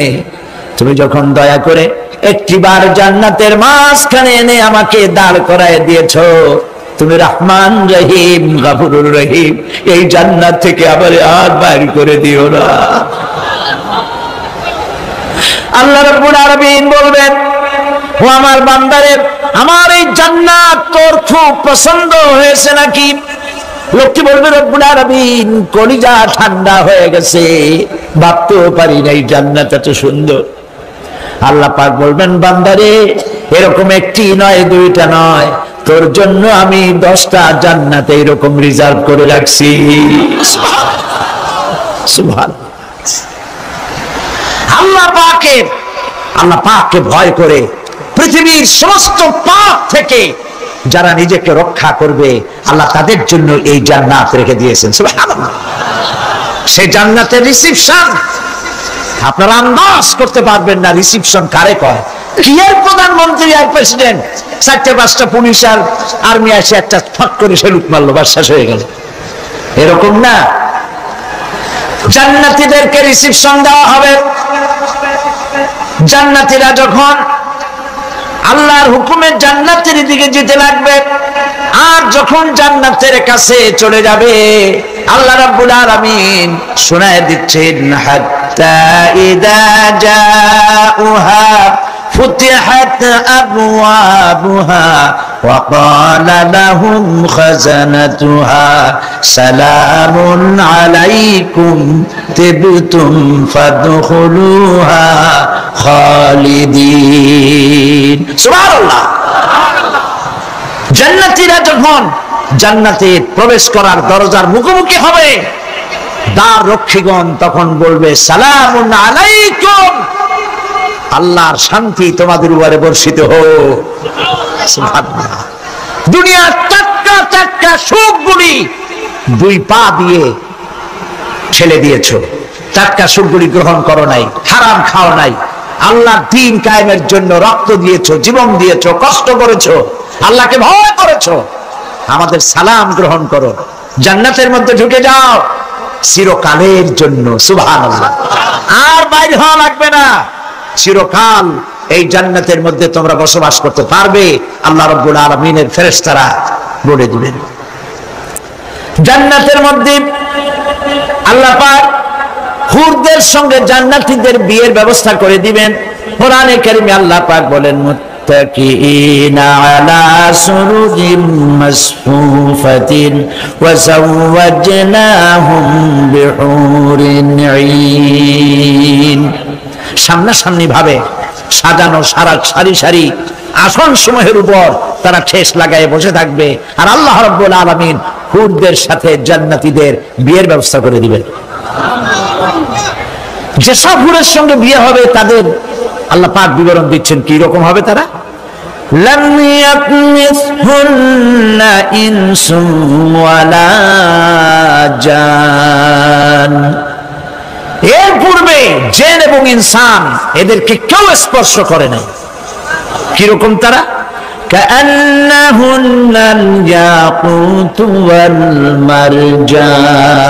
তুমি যখন দয়া করে একটিবার জান্নাতের মাঝখানে এনে আমাকে দাঁড় করায় দিয়েছো, তুমি রহমান রহিম গফুরুর রহিম, এই জান্নাত থেকে আবার আর বাইর করে দিও না। আল্লাহ রাব্বুল আলামিন বলবেন, ও আমার বান্দারে, আমার এই জান্নাত তোর খুব পছন্দ হয়েছে নাকি? লোকটি বলবে, রব্বুল আলামিন কলিজা ঠান্ডা হয়ে গেছে, ভাবতেও পারি না এই জান্নাত এত সুন্দর। আল্লাহ পাক বলবেন, বান্দারে এরকম একটি নয়, দুইটা নয়, তোর জন্য আমি 10টা জান্নাত এরকম রিজার্ভ করে রাখছি। সুবহানাল্লাহ। আল্লাহ পাককে ভয় করে পৃথিবীর সমস্ত পাপ থেকে যারা নিজেকে রক্ষা করবে, আল্লাহ তাদের জন্য এই জান্নাত রেখে দিয়েছেন। সুবহানাল্লাহ। সেই জান্নাতের রিসিপশন আপনারা আন্দাজ করতে পারবেন না, রিসিপশন কারে কয়। কি এর প্রধানমন্ত্রী আর প্রেসিডেন্ট, 4-5টা পুলিশ আর আর্মি আসে একটা ফট করে সেলুট মারলো, বাস শেষ হয়ে গেল, এরকম না। জান্নাতীদেরকে রিসিপশন দেওয়া হবে। জান্নাতীরা যখন আল্লাহর হুকুমে জান্নাতের দিকে যেতে লাগবে, আর যখন জান্নাতের কাছে চলে যাবে আল্লাহ রাব্বুল আলামিন শোনায় দিচ্ছেন হাত্তা ইদা জাউহা ফুতিহাত আবওয়াবুহা ওয়া ক্বালা লাহুম খাজানাতুহা সালামুন আলাইকুম তিবতুম ফাদখুলুহা খালিদিন। সুবহানাল্লাহ। জান্নাতীরা যখন জান্নাতে প্রবেশ করার দরজার মুখোমুখি হবে দ্বার রক্ষীগণ তখন বলবে সালামুন আলাইকুম, আল্লাহর শান্তি তোমাদের উপরে বর্ষিত হোক। সুবহানাল্লাহ। দুনিয়ার টাটকা টাটকা সুখগুলি দুই পা দিয়ে ছেলে দিয়েছো, টাটকা সুখগুলি গ্রহণ করো নাই, হারাম খাও নাই, আল্লাহর দ্বীন কায়েমের জন্য রক্ত দিয়েছো, জীবন দিয়েছো, কষ্ট করেছো, আল্লাহকে ভয় করেছো। আমাদের সালাম গ্রহণ করো, জান্নাতের মধ্যে ঢুকে যাও চিরকালের জন্য। সুবহানাল্লাহ। আর বাইরে হওয়া লাগবে না, চিরকাল এই জান্নাতের মধ্যে তোমরা বসবাস করতে পারবে। আল্লাহ রাব্বুল আলামিনের ফেরেশতারা বলে দিবেন। জান্নাতের মধ্যে আল্লাহ পাক হুরদের সঙ্গে জান্নাতীদের বিয়ের ব্যবস্থা করে দিবেন। কোরআনে কারীমে আল্লাহ পাক বলেন মুত্তাকিইনা আলা সুরুরিন মাসফুফাতিন ওয়া যাওয়াজনাহুম বিহুরিন ঈন। সামনাসামনি ভাবে সাজানো সারি সারি আসন সমূহের উপর তারা ঠেস লাগায় বসে থাকবে, আর আল্লাহ রাব্বুল আলামিন হুরদের সাথে জান্নাতীদের বিয়ের ব্যবস্থা করে দিবেন। যেসব হুরের সঙ্গে বিয়ে হবে তাদের আল্লাহ পাক বিবরণ দিচ্ছেন কি রকম হবে তারা। লাম ইয়াতমিসহুন্না ইনসুন ওয়ালা জান। এর পূর্বে জিন এবং ইনসান এদেরকে কেউ স্পর্শ করে নাই। কিরকম তারা? কাআন্নাহুন্নাল ইয়াকুতু ওয়াল মারজান।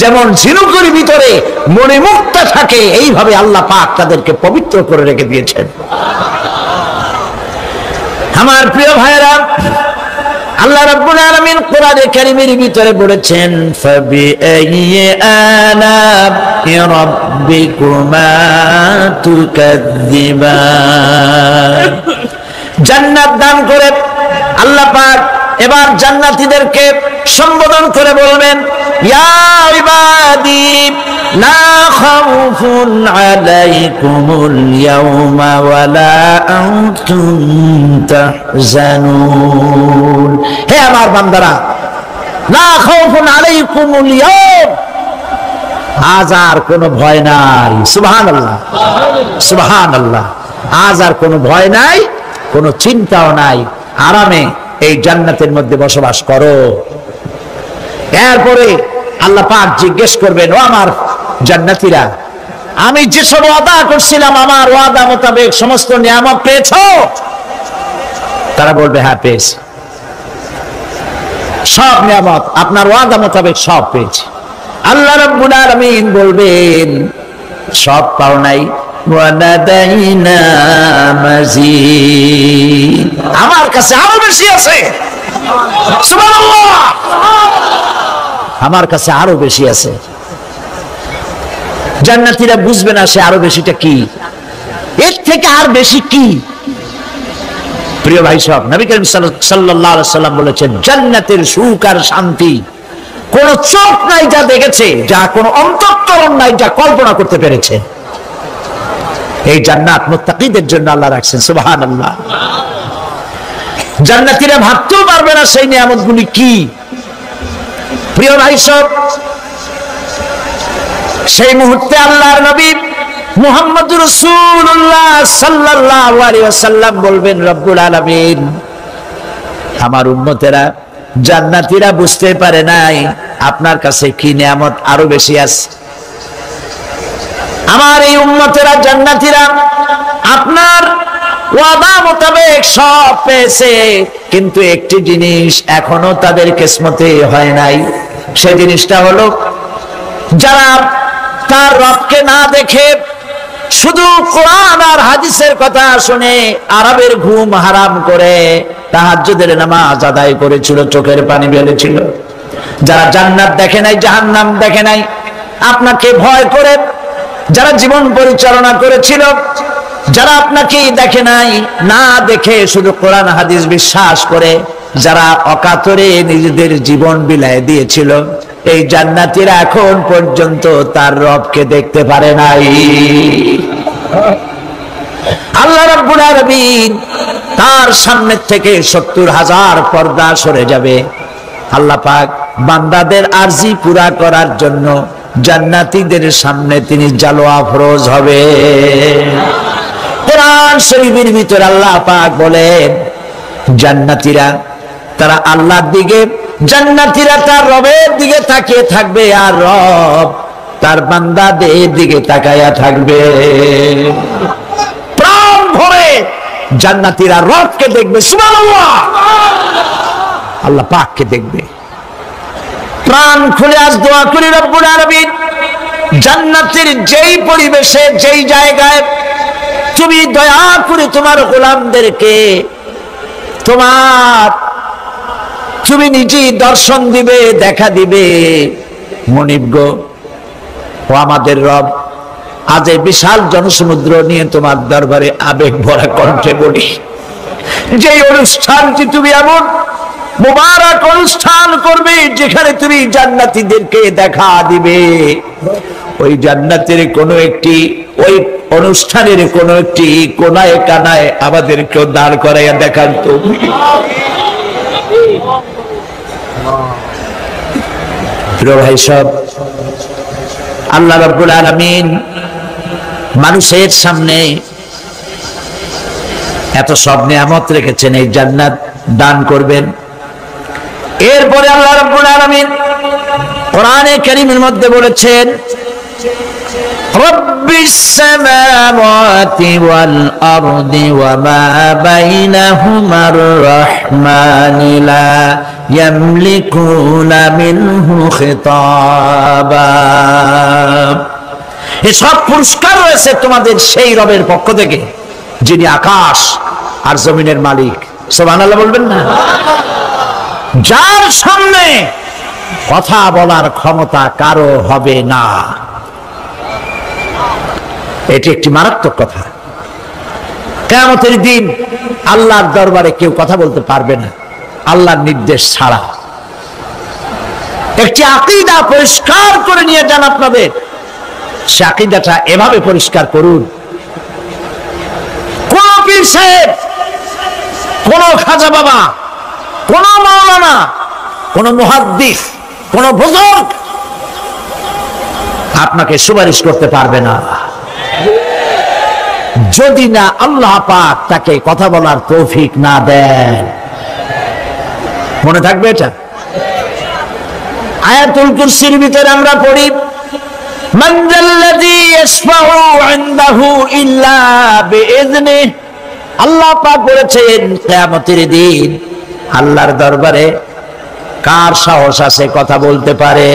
যেমন ঝিনুকের ভিতরে মণিমুক্তা থাকে এইভাবে আল্লাহ পাক তাদেরকে পবিত্র করে রেখে দিয়েছেন। আমার প্রিয় ভাইরা, আল্লাহ রাব্বুল আলামিন কোরআনে কারীমের ভিতরে বলেছেন ফাবিআইয়ি আলা'i রাব্বিকুমা তুকাযযিবান। জান্নাত দান করে আল্লাহ পাক এবার জান্নাতীদেরকে সম্বোধন করে বলবেন ইয়া ইবাদি লা খাউফুন আলাইকুমুল ইয়াওমা ওয়ালা আনতুম তাহজানুন। হে আমার বান্দারা, লা খাউফুন আলাইকুমুল ইয়াওম, আজ আর কোনো ভয় নাই। সুবহানাল্লাহ, সুবহানাল্লাহ। আজ আর কোনো ভয় নাই, কোনো চিন্তাও নাই, আরামে এই জান্নাতের মধ্যে বসবাস করো। এরপরে আল্লাহ পাক জিজ্ঞেস করবেন ও আমার জান্নাতীরা, আমি যেসব ওয়াদা করছিলাম আমার ওয়াদা মোতাবেক সমস্ত নিয়ামত পেয়েছো? তারা বলবে হ্যাঁ পেয়েছি, সব নিয়ামত আপনার ওয়াদা মোতাবেক সব পেয়েছি। আল্লাহ রাব্বুল আলামিন বলবেন সব পাও নাই, ওয়ালাদাইনা মাজিদ, আমার কাছে আরো বেশি আছে। সুবহানাল্লাহ, আমার কাছে আরো বেশি আছে। জান্নাতীরা বুঝবে না সে আরো বেশিটা কি, এর থেকে আর বেশি কি। প্রিয় ভাই সব, নবী করিম সাল্লাল্লাহু আলাইহি সাল্লাম বলেছেন জান্নাতের সুখ আর শান্তি কোন চোখ নাই যা দেখেছে, যা কোন অন্তঃকরণ নাই যা কল্পনা করতে পেরেছে। এই জান্নাত মুত্তাকিদের জন্য আল্লাহ রাখছেন। সুবহানাল্লাহ। জান্নাতীরা ভাবতেও পারবে না সেই নিয়ামতগুলি কি। প্রিয় ভাই সব, সেই মুহূর্তে আল্লাহর নবী মুহাম্মদুর রাসূলুল্লাহ সাল্লাল্লাহু আলাইহি ওয়াসাল্লাম বলবেন রব্বুল আলামিন, আমার উম্মতেরা জান্নাতীরা বুঝতে পারে নাই আপনার কাছে কি নিয়ামত আরো বেশি আছে। আমার এই উম্মতেরা জান্নাতীরা আপনার ওয়াদা মোতাবেক সব পেয়েছে, কিন্তু একটি জিনিস এখনো তাদের কিসমতে হয় নাই। সেই জিনিসটা হলো যারা তার রবকে না দেখে শুধু কোরআন আর হাদিসের কথা শুনে আরবের ঘুম হারাম করে তাহাজ্জুদের নামাজ আদায় করেছিল, চোখের পানি ফেলেছিল। যারা জান্নাত দেখে নাই, জাহান্নাম দেখে নাই, আপনাকে ভয় করে যারা জীবন পরিচালনা করেছিল, যারা আপনাকে দেখে নাই, না দেখে শুধু কোরআন হাদিস বিশ্বাস করে যারা অকাতরে নিজেদের জীবন বিলায় দিয়েছিল, এই জান্নাতীরা এখন পর্যন্ত তার রবকে দেখতে পারে নাই। আল্লাহ রাব্বুল আলামিন তার সামনে থেকে 70,000 পর্দা সরে যাবে। আল্লাহ পাক বান্দাদের আরজি পুরা করার জন্য জান্নাতীদের সামনে তিনি জালোয়া ফরজ হবে। কোরআন শরীফের ভিতরে আল্লাহ পাক বলেন, জান্নাতীরা তারা আল্লাহর দিকে, জান্নাতীরা তার রবের দিকে তাকিয়ে থাকবে, আর রব তার বান্দাদের দিকে তাকায়া থাকবে। প্রাণ ভরে জান্নাতীরা রবকে দেখবে, সুবহানাল্লাহ, আল্লাহ পাককে দেখবে। প্রাণ খুলে আজ দোয়া করি রব্বুল আলামিন, জান্নাতের যেই পরিবেশে, যেই জায়গায় তুমি দয়া করে তোমার গোলামদেরকে তুমি নিজেই দর্শন দিবে, দেখা দিবে। মনিব গো, ও আমাদের রব, আজ এই বিশাল জনসমুদ্র নিয়ে তোমার দরবারে আবেগ ভরা কণ্ঠে বলি, যে অনুষ্ঠানটি তুমি এমন মুবারক অনুষ্ঠান করবে যেখানে তুমি জান্নাতীদেরকে দেখা দিবে, ওই জান্নাতের কোন একটি, ওই অনুষ্ঠানের কোন একটি কোনায় কানায় আমাদেরকেও দাঁড় করাইয়া দেখান তুমি। প্রিয় ভাই সব, আল্লাহ রাব্বুল আলামিন মানুষের সামনে এত সব নিয়ামত রেখেছেন, এই জান্নাত দান করবেন। এরপরে আল্লাহ রাব্বুল আলামিন কোরআনে কারীমের মধ্যে বলেছেন, রব্বিস সামাওয়াতি ওয়াল আরদি ওয়া মা বাইনাহুমার রাহমানি লা ইয়ামলিকুনা মিনহু খিতাবা। এসব পুরস্কার রয়েছে তোমাদের সেই রবের পক্ষ থেকে যিনি আকাশ আর জমিনের মালিক। সুবহানাল্লাহ বলবেন না? যার সামনে কথা বলার ক্ষমতা কারো হবে না। এটি একটি মারাত্মক কথা। কিয়ামতের দিন আল্লাহর দরবারে কেউ কথা বলতে পারবে না আল্লাহর নির্দেশ ছাড়া। একটি আকীদা পরিষ্কার করে নিয়ে যান আপনাদের, সে আকীদাটা এভাবে পরিষ্কার করুন, কোন পীর সাহেব, কোন খাজা বাবা, কোন মাওলানা, কোন মুহাদ্দিস, কোন বুজুর্গ আপনাকে সুপারিশ করতে পারবে না যদি না আল্লাহ পাক তাকে কথা বলার তৌফিক না দেন। মনে থাকবে এটা। আয়াতুল কুরসির ভিতরে আমরা পড়ি, মান যাল্লাযী ইয়াশফাউ ইনদাহু ইল্লা বিইযনিহি। আল্লাহ পাক বলেছেন কিয়ামতের দিন আল্লাহর দরবারে কার সাহস আছে কথা বলতে পারে?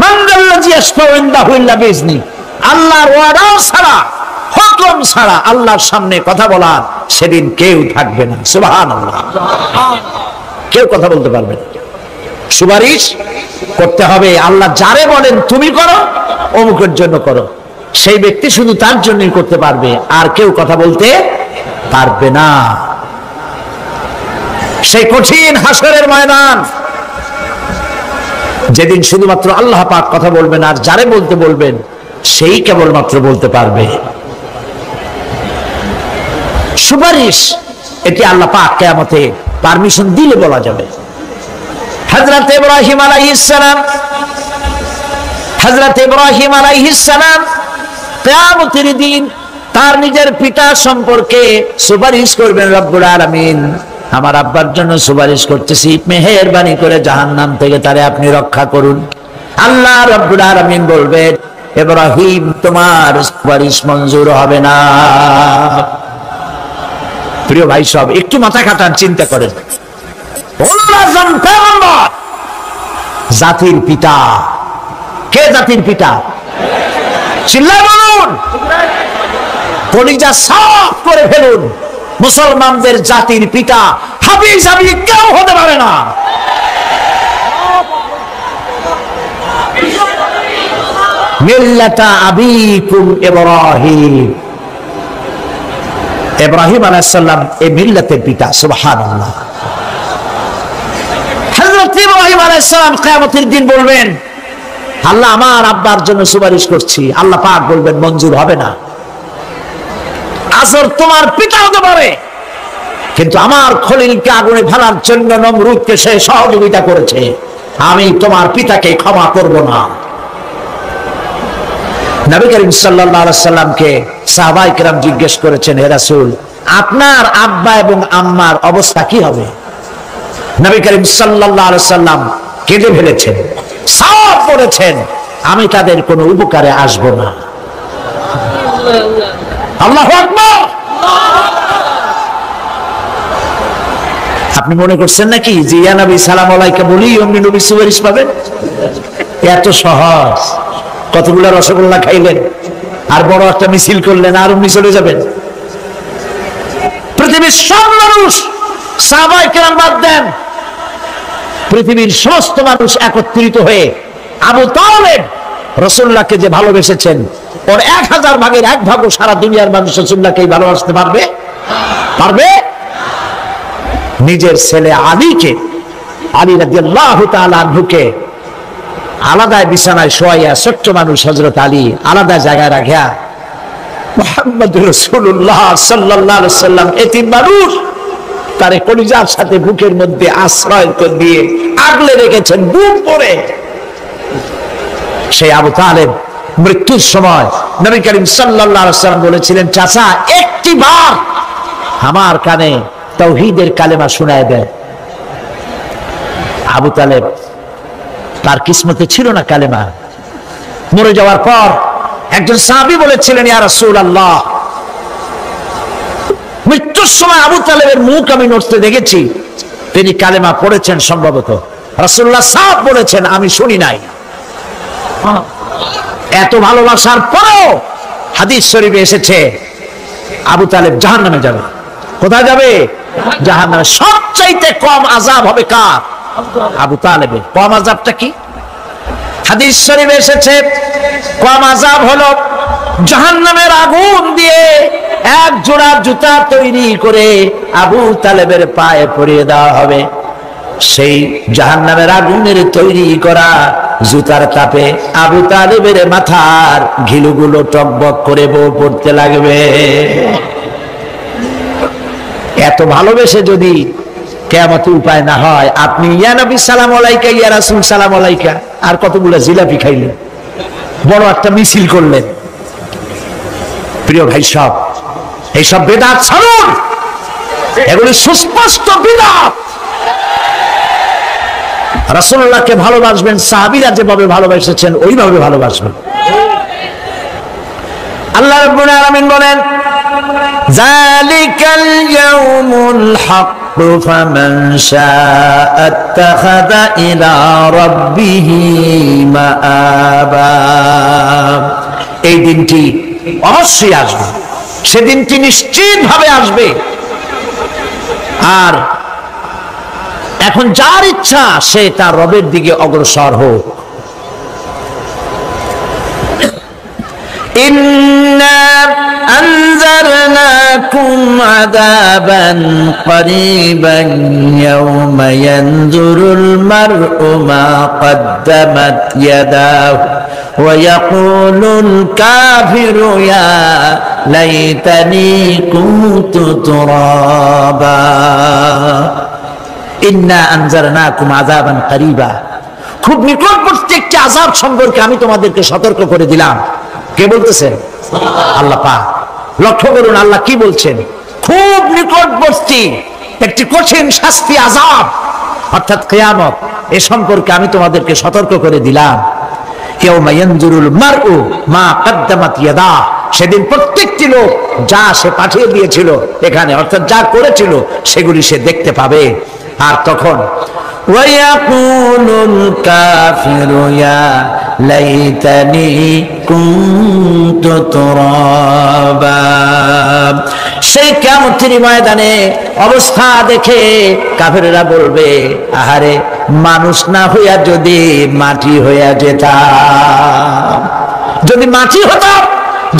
মান যাল্লাযী ইয়াশফাউ ইনদাহু ইল্লা বিইযনিহি। আল্লাহর ওয়াদা ছাড়া, হুকুম ছাড়া আল্লাহর সামনে কথা বলার সেদিন কেউ থাকবে না। সুবহানাল্লাহ। কেউ কথা বলতে পারবে না। সুপারিশ করতে হবে আল্লাহ যারে বলেন তুমি করো, অমুকের জন্য করো, সেই ব্যক্তি শুধু তার জন্যই করতে পারবে, আর কেউ কথা বলতে পারবে না। সেই কঠিন হাসরের ময়দান, যেদিন শুধুমাত্র আল্লাহ পাক কথা বলবেন, আর যারে বলতে বলবেন সেই কেবলমাত্র বলতে পারবে। সুপারিশ এটি আল্লাহ পাক কিয়ামতে পারমিশন দিলে বলা যাবে। হযরত ইব্রাহিম আলাইহিস সালাম কিয়ামতের দিন তার নিজের পিতা সম্পর্কে সুপারিশ করবেন, রব্বুল আলামিন আমার আব্বার জন্য সুপারিশ করতেছি, মেহেরবানি করে জাহান্নাম থেকে তারে আপনি রক্ষা করুন। আল্লাহ রব্বুল আলামিন বলবেন, ইব্রাহিম তোমার সুপারিশ মঞ্জুর হবে না। প্রিয় ভাই সব, একটু মাথা খাটান, চিন্তা করেন। জাতির পিতা কে? জাতির পিতা চিল্লায় বলুন, কলিজা সাফ করে ফেলুন। মুসলমানদের জাতির পিতা হাফিজ আবি কেউ হতে পারে না। মিল্লাতা আবিকুম ইব্রাহিম, ইব্রাহিম আলাইহিস সালাম এই মিল্লাতের পিতা। সুবহানাল্লাহ। হযরত ইব্রাহিম আলাইহিস সালাম কিয়ামতের দিন বলবেন, আল্লাহ আমার আব্বার জন্য সুপারিশ করছি। আল্লাহ পাক বলবেন মঞ্জুর হবে না। আসর তোমার পিতা হতে পারে, কিন্তু আমার খলিলকে আগুনে ফেলার জন্য নমরুদকে সে সহযোগিতা করেছে, আমি তোমার পিতাকে ক্ষমা করব না। নবী করিম সাল্লাল্লাহু আলাইহি সাল্লামকে সাহাবায়ে কেরাম জিজ্ঞেস করেছেন, হে রাসূল, আপনার আব্বা এবং আম্মার অবস্থা কি হবে? নবী করিম সাল্লাল্লাহু আলাইহি সাল্লাম কেঁদে ফেলেছেন, সাফ করেছেন, আমি তাদের কোনো উপকারে আসব না। আল্লাহু আকবার। আপনি মনে করছেন নাকি যে ইয়া নবী সালাম আলাইকা বলি অমনি নবী সুপারিশ পাবেন? এত সহজ। কতগুলো রসগোল্লা খাইলেন আর বড় একটা মিছিল করলেন আর অমনি চলে যাবেন? পৃথিবীর সব মানুষ, সাহাবায়ে কেরাম বাদ দেন, পৃথিবীর সমস্ত মানুষ একত্রিত হয়ে আবু তালেব রাসূলুল্লাহকে যে ভালোবেসেছেন, ওর 1000 ভাগের 1 ভাগও সারা দুনিয়ার মানুষ রাসূলুল্লাহকে ভালোবাসতে পারবে? পারবে? নিজের ছেলে আলীকে, আলী রাদিয়াল্লাহু তাআলা আনহুকে আলাদা বিছানায় শোয়াইয়া, ছোট্ট মানুষ হযরত আলী আলাদা জায়গায় রাখিয়া মুহাম্মদুর রাসূলুল্লাহ সাল্লাল্লাহু আলাইহি ওয়াসাল্লাম এতিম মানুষ তারে কলিজার সাথে বুকের মধ্যে আশ্রয় করে দিয়ে আগলে রেখেছেন বুক পরে। সেই আবু তালেব মৃত্যুর সময় নবী করিম সাল্লাল্লাহু আলাইহি ওয়াসাল্লাম বলেছিলেন, চাচা একটি বার আমার কানে তাওহীদের কালেমা শোনায় দেন। আবু তালেব তার কিসমতে ছিল না কালেমা। মরে যাওয়ার পর একজন সাহাবী বলেছিলেন, ইয়া রাসূলুল্লাহ, মৃত্যুর সময় আবু তালেবের মুখ আমি নড়তে দেখেছি, তিনি কালেমা পড়েছেন সম্ভবত। রাসূলুল্লাহ সাফ বলেছেন, আমি শুনি নাই। এত ভালোবাসার পরেও হাদিস শরীফে এসেছে আবু তালেব জাহান্নামে যাবে। কোথায় যাবে? জাহান্নামে। সবচাইতে কম আযাব হবে কার? আবু তালেবের। কম আযাবটা কি? হাদিস শরীফে এসেছে কম আযাব হলো জাহান্নামের আগুন দিয়ে এক জোড়া জুতা তৈরি করে আবু তালেবের পায়ে পরিয়ে দেওয়া হবে। সেই জাহান্নামের আগুনের তৈরি করা জুতার তাপে আবু তালেবের মাথার ঘিলুগুলো টকবক করে বউ পড়তে লাগবে। এত ভালোবেসে যদি কিয়ামতের উপায় না হয়, আপনি ইয়া নবী সালাম আলাইকা, ইয়া রাসূল সালাম আলাইকা, আর কতগুলো জিলাপি খাইলেন, বড় একটা মিছিল করলেন। প্রিয় ভাই সব, এইসব বেদাত ছাড়ুন, এগুলি সুস্পষ্ট বিদআত। রাসূলুল্লাহকে ভালোবাসবেন, সাহাবীরা যেভাবে ভালোবেসেছেন ওইভাবে ভালোবাসবেন। আল্লাহ রাব্বুল আলামিন বলেন, যালিকাল ইয়াউমুল হক ফামান শাআ আত্তাখাযা ইলা রাব্বিহি মাআবা। এই দিনটি অবশ্যই আসবে, সেদিনটি নিশ্চিতভাবে আসবে। আর এখন যার ইচ্ছা সে তার রবের দিকে অগ্রসর হোক। ইন্না আনজারনাকুম আযাবান করিবান ইয়াওমা ইয়ানজুরুল মার'উ মা কদ্দামাত ইয়াদাহু ওয়া ইয়াকুলুল কাফিরু ইয়া লাইতানি কুনতু তুরাবা। ইন্না আনজারনাকুম আযাবান করিবা, খুব নিকটবর্তী একটি আযাব সম্পর্কে আমি তোমাদেরকে সতর্ক করে দিলাম। কে বলতেছেন? আল্লাহ পাক। লক্ষ্য করুন আল্লাহ কি বলছেন, খুব নিকটবর্তী একটি কঠিন শাস্তি, আযাব অর্থাৎ কিয়ামত, এ সম্পর্কে আমি তোমাদেরকে সতর্ক করে দিলাম। ইয়াউমা ইয়ানজুরুল মার'উ মা কদ্দামাত ইয়াদা, সেদিন প্রত্যেকটি লোক যা সে পাঠিয়ে দিয়েছিল এখানে, অর্থাৎ যা করেছিল সেগুলি সে দেখতে পাবে। আর তখন ওয়ায়াকুলুল কাফিরু ইয়া লাইতানি কুনতু তুরাবা, সেই কিয়ামতের ময়দানে অবস্থা দেখে কাফেররা বলবে, আহারে মানুষ না হইয়া যদি মাটি হইয়া যেতাম, যদি মাটি হতাম,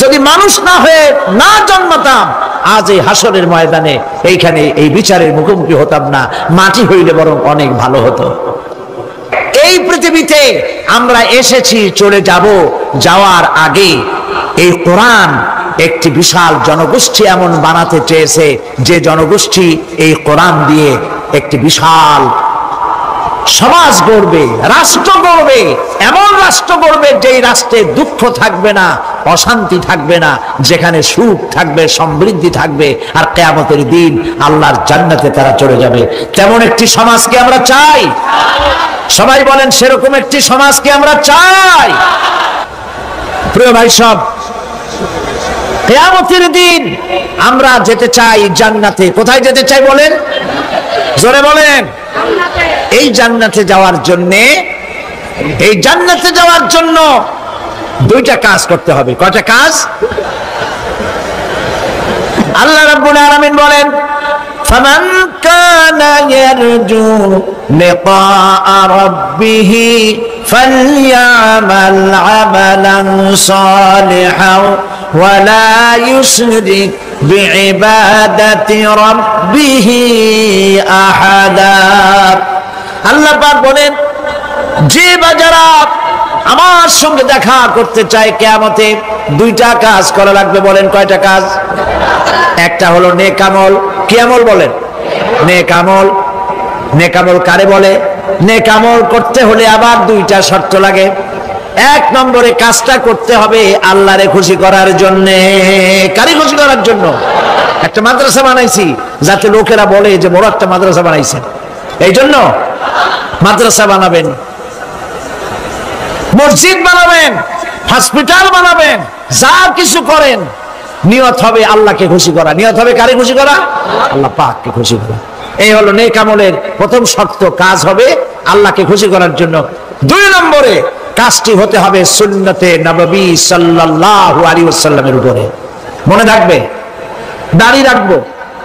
যদি মানুষ না হয়ে না জন্মাতাম, আজ এই হাসরের ময়দানে এইখানে এই বিচারের মুখোমুখি হতাম না, মাটি হইলে বরং অনেক ভালো হতো। এই পৃথিবীতে আমরা এসেছি, চলে যাব, যাওয়ার আগে এই কোরআন একটি বিশাল জনগোষ্ঠী এমন বানাতে চেয়েছে যে জনগোষ্ঠী এই কোরআন দিয়ে একটি বিশাল সমাজ গড়বে, রাষ্ট্র গড়বে, এমন রাষ্ট্র গড়বে যেই রাষ্ট্রে দুঃখ থাকবে না, অশান্তি থাকবে না, যেখানে সুখ থাকবে, সমৃদ্ধি থাকবে, আর কিয়ামতের দিন আল্লাহর জান্নাতে তারা চলে যাবে। তেমন একটি সমাজকে আমরা চাই। সবাই বলেন, সেরকম একটি সমাজকে আমরা চাই। প্রিয় ভাই সব, কিয়ামতের দিন আমরা যেতে চাই জান্নাতে। কোথায় যেতে চাই বলেন? জোরে বলেন। এই জান্নাতে যাওয়ার জন্য, এই জান্নাতে যাওয়ার জন্য দুইটা কাজ করতে হবে। কয়টা কাজ? আল্লাহ রাব্বুল আলামিন বলেন, ফামান কানা ইয়ারজু লিকাআ রাব্বিহি ফালইয়ামাল আমালান সালিহান ওয়া লা ইউশরিক বিইবাদাতি রাব্বিহি আহাদা। আল্লাহ পাক বলেন, যে বাজারা আমার সঙ্গে দেখা করতে চায় কিয়ামতে, দুইটা কাজ করা লাগবে। বলেন কয়টা কাজ? একটা হলো নেক আমল। কি আমল বলেন? নেক আমল। নেক আমল কারে বলে? নেক আমল করতে হলে আবার দুইটা শর্ত লাগে। এক নম্বরে কাজটা করতে হবে আল্লাহরে খুশি করার জন্য। কারে খুশি করার জন্য? একটা মাদ্রাসা বানাইছি যাতে লোকেরা বলে যে বড় একটা মাদ্রাসা বানাইছেন, এই জন্য মাদ্রাসা বানাবেন, মসজিদ বানাবেন, হসপিটাল বানাবেন, যা কিছু করেন নিয়ত হবে আল্লাহকে খুশি করা। নিয়ত হবে কারে খুশি করা? আল্লাহ পাককে খুশি করা। এই হলো নেক আমলের প্রথম শর্ত, কাজ হবে আল্লাহকে খুশি করার জন্য। দুই নম্বরে কাজটি হতে হবে সুন্নতে নববী সাল্লাল্লাহু আলাইহি ওয়াসাল্লামের উপরে। মনে থাকবে, দাড়ি রাখবো।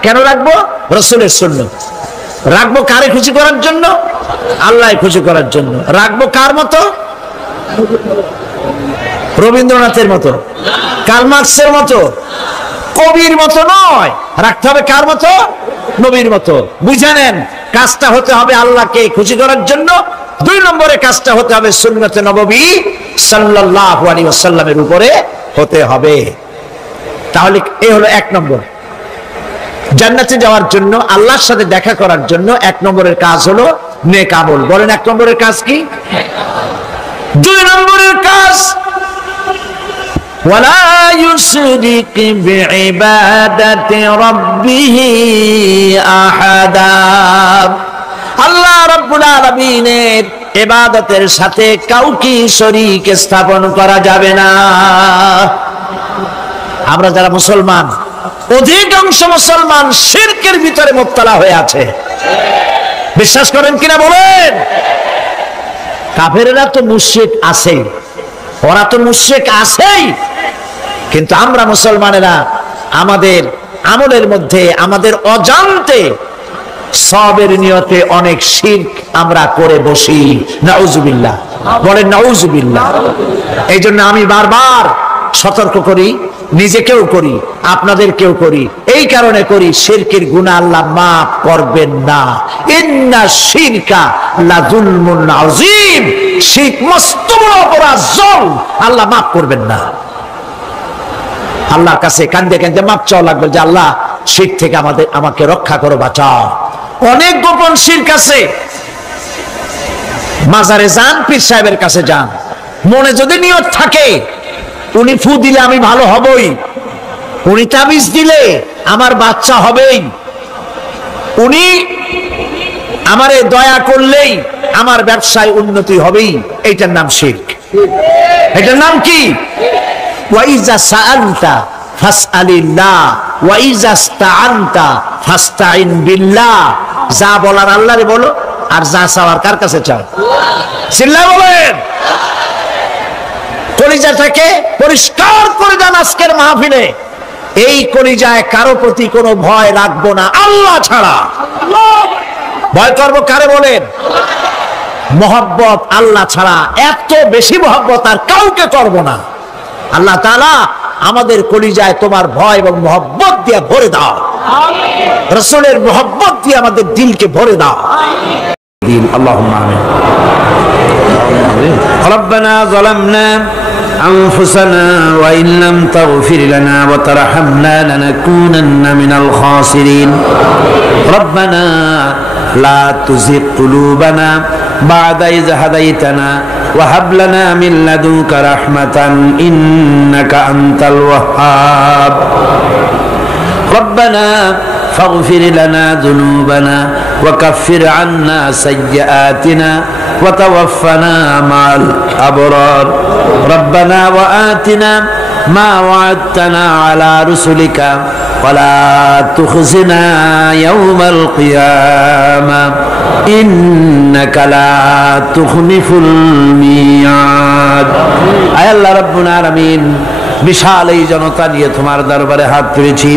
কেন রাখবো? রাসূলের সুন্নাত। রাখবো কারে খুশি করার জন্য? আল্লাহ খুশি করার জন্য। রাখবো কার মতো? রবীন্দ্রনাথের মতো, কার্ল মার্কসের মতো, কবির মতো নয়। রাখতে হবে কার মতো? নবীর মতো। বুঝে নেন, কাজটা হতে হবে আল্লাহকে খুশি করার জন্য। দুই নম্বরে কাজটা হতে হবে সুন্নতে নববী সাল্লাল্লাহু আলাইহি ওয়াসাল্লামের উপরে হতে হবে। তাহলে এই হলো এক নম্বর। জান্নাতে যাওয়ার জন্য, আল্লাহর সাথে দেখা করার জন্য এক নম্বরের কাজ হলো নেক আমল। বলেন এক নম্বরের কাজ কি? দুই নম্বরের কাজ ওয়ালা ইউশরিক বিইবাদাতি রাব্বিহি আহাদা। আল্লাহ রাব্বুল আলামিনের ইবাদতের সাথে কাউকে শরীক স্থাপন করা যাবে না। আমরা যারা মুসলমান, অধিকাংশ মুসলমান শিরকের ভিতরে মুবতালা হয়ে আছে। বিশ্বাস করেন কিনা বলেন? কাফেররা তো মুশরিক আছেই, ওরা তো মুশরিক আছেই, কিন্তু আমরা মুসলমানেরা আমাদের আমলের মধ্যে, আমাদের অজান্তে সবের নিয়তে অনেক শিরক আমরা করে বসি। নাউজুবিল্লাহ। বলেন নাউজুবিল্লাহ। এই জন্য আমি বারবার সতর্ক করি, নিজেকেও করি, আপনাদেরকেও করি। এই কারণে করি, শিরকের গুনাহ আল্লাহ মাফ করবেন না। ইন্না শিরকা লাযুলমুন আযীম। শিরক মস্ত বড় অপরাধ, জুলম, আল্লাহ মাফ করবেন না। আল্লাহর কাছে কান্দে কান্দে মাপ চাওয়া লাগবে যে আল্লাহ শিরক থেকে আমাকে রক্ষা করো, বাঁচাও। অনেক গোপন শিরক আছে। মাজারে যান, পীর সাহেবের কাছে যান, মনে যদি নিয়ত থাকে উনি ফু দিলে আমি ভালো হবই, উনি তাবিজ দিলে আমার বাচ্চা হবেই, উনি আমারে দয়া করলেই আমার ব্যবসায় উন্নতি হবেই, এইটার নাম শিরক। এটার নাম কি? ওয়াইজা সাআলতা ফাসআলিল্লাহ ওয়াইজা ইসতাআনতা ফাসতাইন বিল্লাহ। যা বলার আল্লাহরে বলো, আর যা চাওয়ার কার কাছে চাও? চিল্লায় বলেন। কলিজাটাকে পরিষ্কার করে দেন আজকের মাহফিলে। এই কলিজায় কারো প্রতি কোনো ভয় রাখবো না আল্লাহ ছাড়া। ভয় করবো কারে বলেন? মহব্বত আল্লাহ ছাড়া, এত বেশি মহব্বত আর কাউকে করব না। আল্লাহ তাআলা আমাদের কলিজায় তোমার ভয় এবং মহব্বত দিয়ে ভরে দাও, রাসূলের মহব্বত দিয়ে আমাদের দিলকে ভরে দাও। আল্লাহুম্মা আমিন। রব্বানা যালামনা أنفسنا وإن لم تغفر لنا وترحمنا لنكونن من الخاسرين ربنا لا تزغ قلوبنا بعد إذ هديتنا وهب لنا من لدنك رحمة إنك أنت الوهاب ربنا فاغفر لنا ذنوبنا وكفر عنا سيئاتنا وتوفنا مع الأبرار ربنا وآتنا ما وعدتنا على رسلك ولا تخزنا يوم القيامة إنك لا تخلف الميعاد أي الله ربنا العالمين বিশাল এই জনতা নিয়ে তোমার দরবারে হাত তুলেছি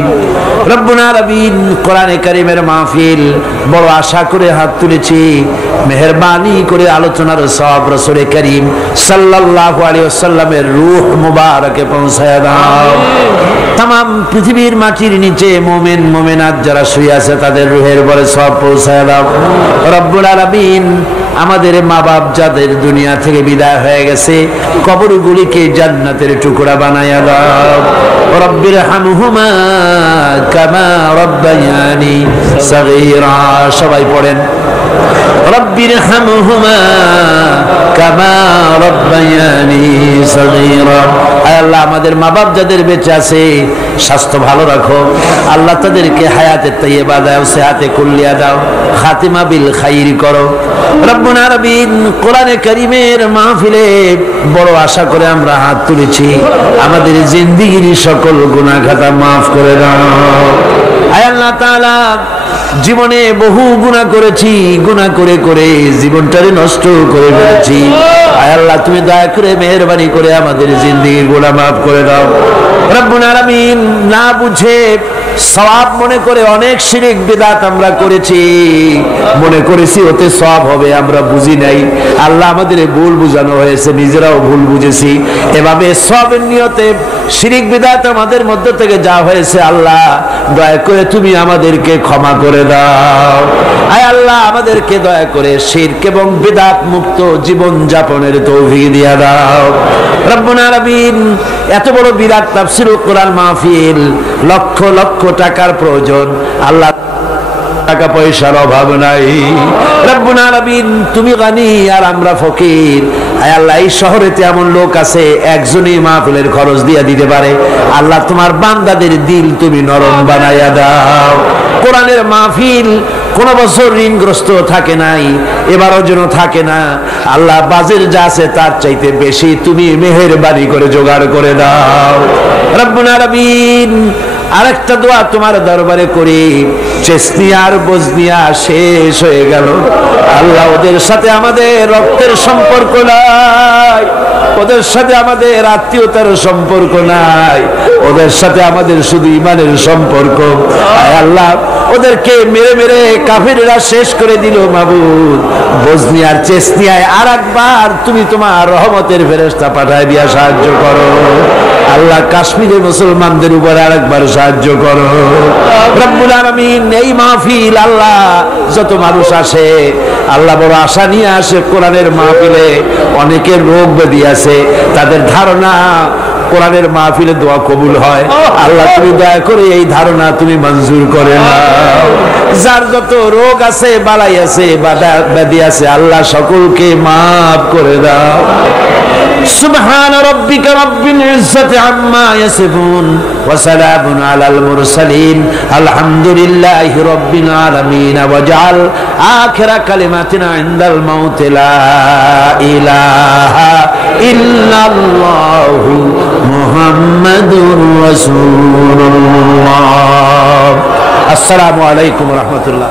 রব্বুল আলামিন। কোরআনে কারীমের মাহফিল বড় আশা করে হাত তুলেছি, মেহেরবানি করে আলোচনার সওয়াব রাসূল করিম সাল্লাল্লাহু আলাইহি ওয়াসাল্লামের রূহ মুবারকে পৌঁছায় দাও। तमाम পৃথিবীর মাটির নিচে মুমিন মুমিনাত যারা শুয়ে আছে তাদের রূহের উপরে সওয়াব পৌঁছায় দাও রব্বুল আলামিন। আমাদের মা বাপ যাদের দুনিয়া থেকে বিদায় হয়ে গেছে কবরগুলিকে জান্নাতের টুকরা বানায়া দাও রব্বির হামহুমা কামা রব্বায়ানি সগীরা। সবাই পড়েন রব্বির হামহুমা কামা রব্বায়ানি সগীরা। আয় আল্লাহ আমাদের মা বাপ যাদের বেঁচে আছে স্বাস্থ্য ভালো রাখো আল্লাহ, তাদেরকে হায়াতে তাইয়্যিবা দাও, সেহাতে কুল্লিয়া দাও, খাতিমা বিল খাইর করো রব্বুল আলামিন। কোরআনে কারীমের মাহফিলে বড় আশা করে আমরা হাত তুলেছি, আমাদের জিন্দেগির সকল গুনাহ খাতা মাফ করে দাও। আয় আল্লাহ তাআলা জীবনে বহু গুনাহ করেছি, গুনাহ করে করে জীবনটারে নষ্ট করে ফেলেছি। আয় আল্লাহ তুমি দয়া করে মেহেরবানি করে আমাদের জিন্দেগির গুনাহ মাফ করে দাও রব্বুল আলামিন। না বুঝে সওয়াব মনে করে অনেক শিরক বিদআত আমরা করেছি, মনে করেছি ওতে সওয়াব হবে, আমরা বুঝি নাই। আল্লাহ আমাদের ভুল বুঝানো হয়েছে, নিজেরাও ভুল বুঝেছি। এভাবে সওয়াবের নিয়তে শিরক বিদআত আমাদের মধ্য থেকে যা হয়েছে আল্লাহ দয়া করে তুমি আমাদেরকে ক্ষমা করে দাও। আয় আল্লাহ আমাদেরকে দয়া করে শিরক এবং বিদআত মুক্ত জীবন যাপনের তৌফিক দিয়ে দাও রব্বুল আলামিন। এত বড় বিরাট তাফসীরুল কোরআন মাহফিল, লক্ষ লক্ষ টাকার প্রয়োজন আল্লাহ, টাকা পয়সার অভাব নাই রব্বুল আলামিন। তুমি গানি আর আমরা ফকির। আয় আল্লাহ এই শহরেতে এমন লোক আছে একজনই মাহফিলের খরচ দিয়ে দিতে পারে। আল্লাহ তোমার বান্দাদের দিল তুমি নরম বানাইয়া দাও। কোরআনের মাহফিল কোন বছর ঋণগ্রস্ত থাকে নাই, এবারও যেন থাকে না। আল্লাহ বাজের যা আছে তার চাইতে বেশি তুমি মেহেরবানি করে জোগাড় করে দাও রব্বুল আলামিন। আরেকটা দোয়া তোমার দরবারে করি, চেসনিয়া আর বজনিয়া শেষ হয়ে গেল আল্লাহ, ওদের সাথে আমাদের রক্তের সম্পর্ক নাই, ওদের সাথে আমাদের আত্মীয়তার সম্পর্ক নাই, ওদের সাথে আমাদের শুধু ইমানের সম্পর্ক। আয় আল্লাহ ওদেরকে মেরে মেরে কাফিররা শেষ করে দিল মাবুদ। বজনিয়ার চেসনিয়ায় আর একবার তুমি তোমার রহমতের ফেরেশতা পাঠায় দিয়া সাহায্য করো আল্লাহ। কাশ্মীরের মুসলমানদের উপর আরেকবার সাহায্য করো রব্বুল আলামিন। এই মাহফিল আল্লাহ যত মানুষ আসে আল্লাহ বড় আশা নিয়ে আসে কোরআনের মাহফিলে, অনেকের রোগ ব্যাধি আছে, তাদের ধারণা কোরআনের মাহফিলে দোয়া কবুল হয়। আল্লাহ তুমি দয়া করে এই ধারণা তুমি মঞ্জুর করে নাও। যার যত রোগ আছে, বালাই আছে, ব্যাধি আছে আল্লাহ সকলকে মাফ করে দাও। সুবহান রাব্বিকা রাব্বিল ইজ্জাতি আম্মা ইয়াসিফুন ওয়া সালামুন আলাল মুরসালিন আলহামদুলিল্লাহি রাব্বিল আলামিন। ওয়াজআল আখিরা কালিমাতিনা ইনদাল মাউত লা ইলাহা ইল্লাল্লাহু মুহাম্মাদুর রাসূলুল্লাহ। আসসালামু আলাইকুম ওয়া রাহমাতুল্লাহ।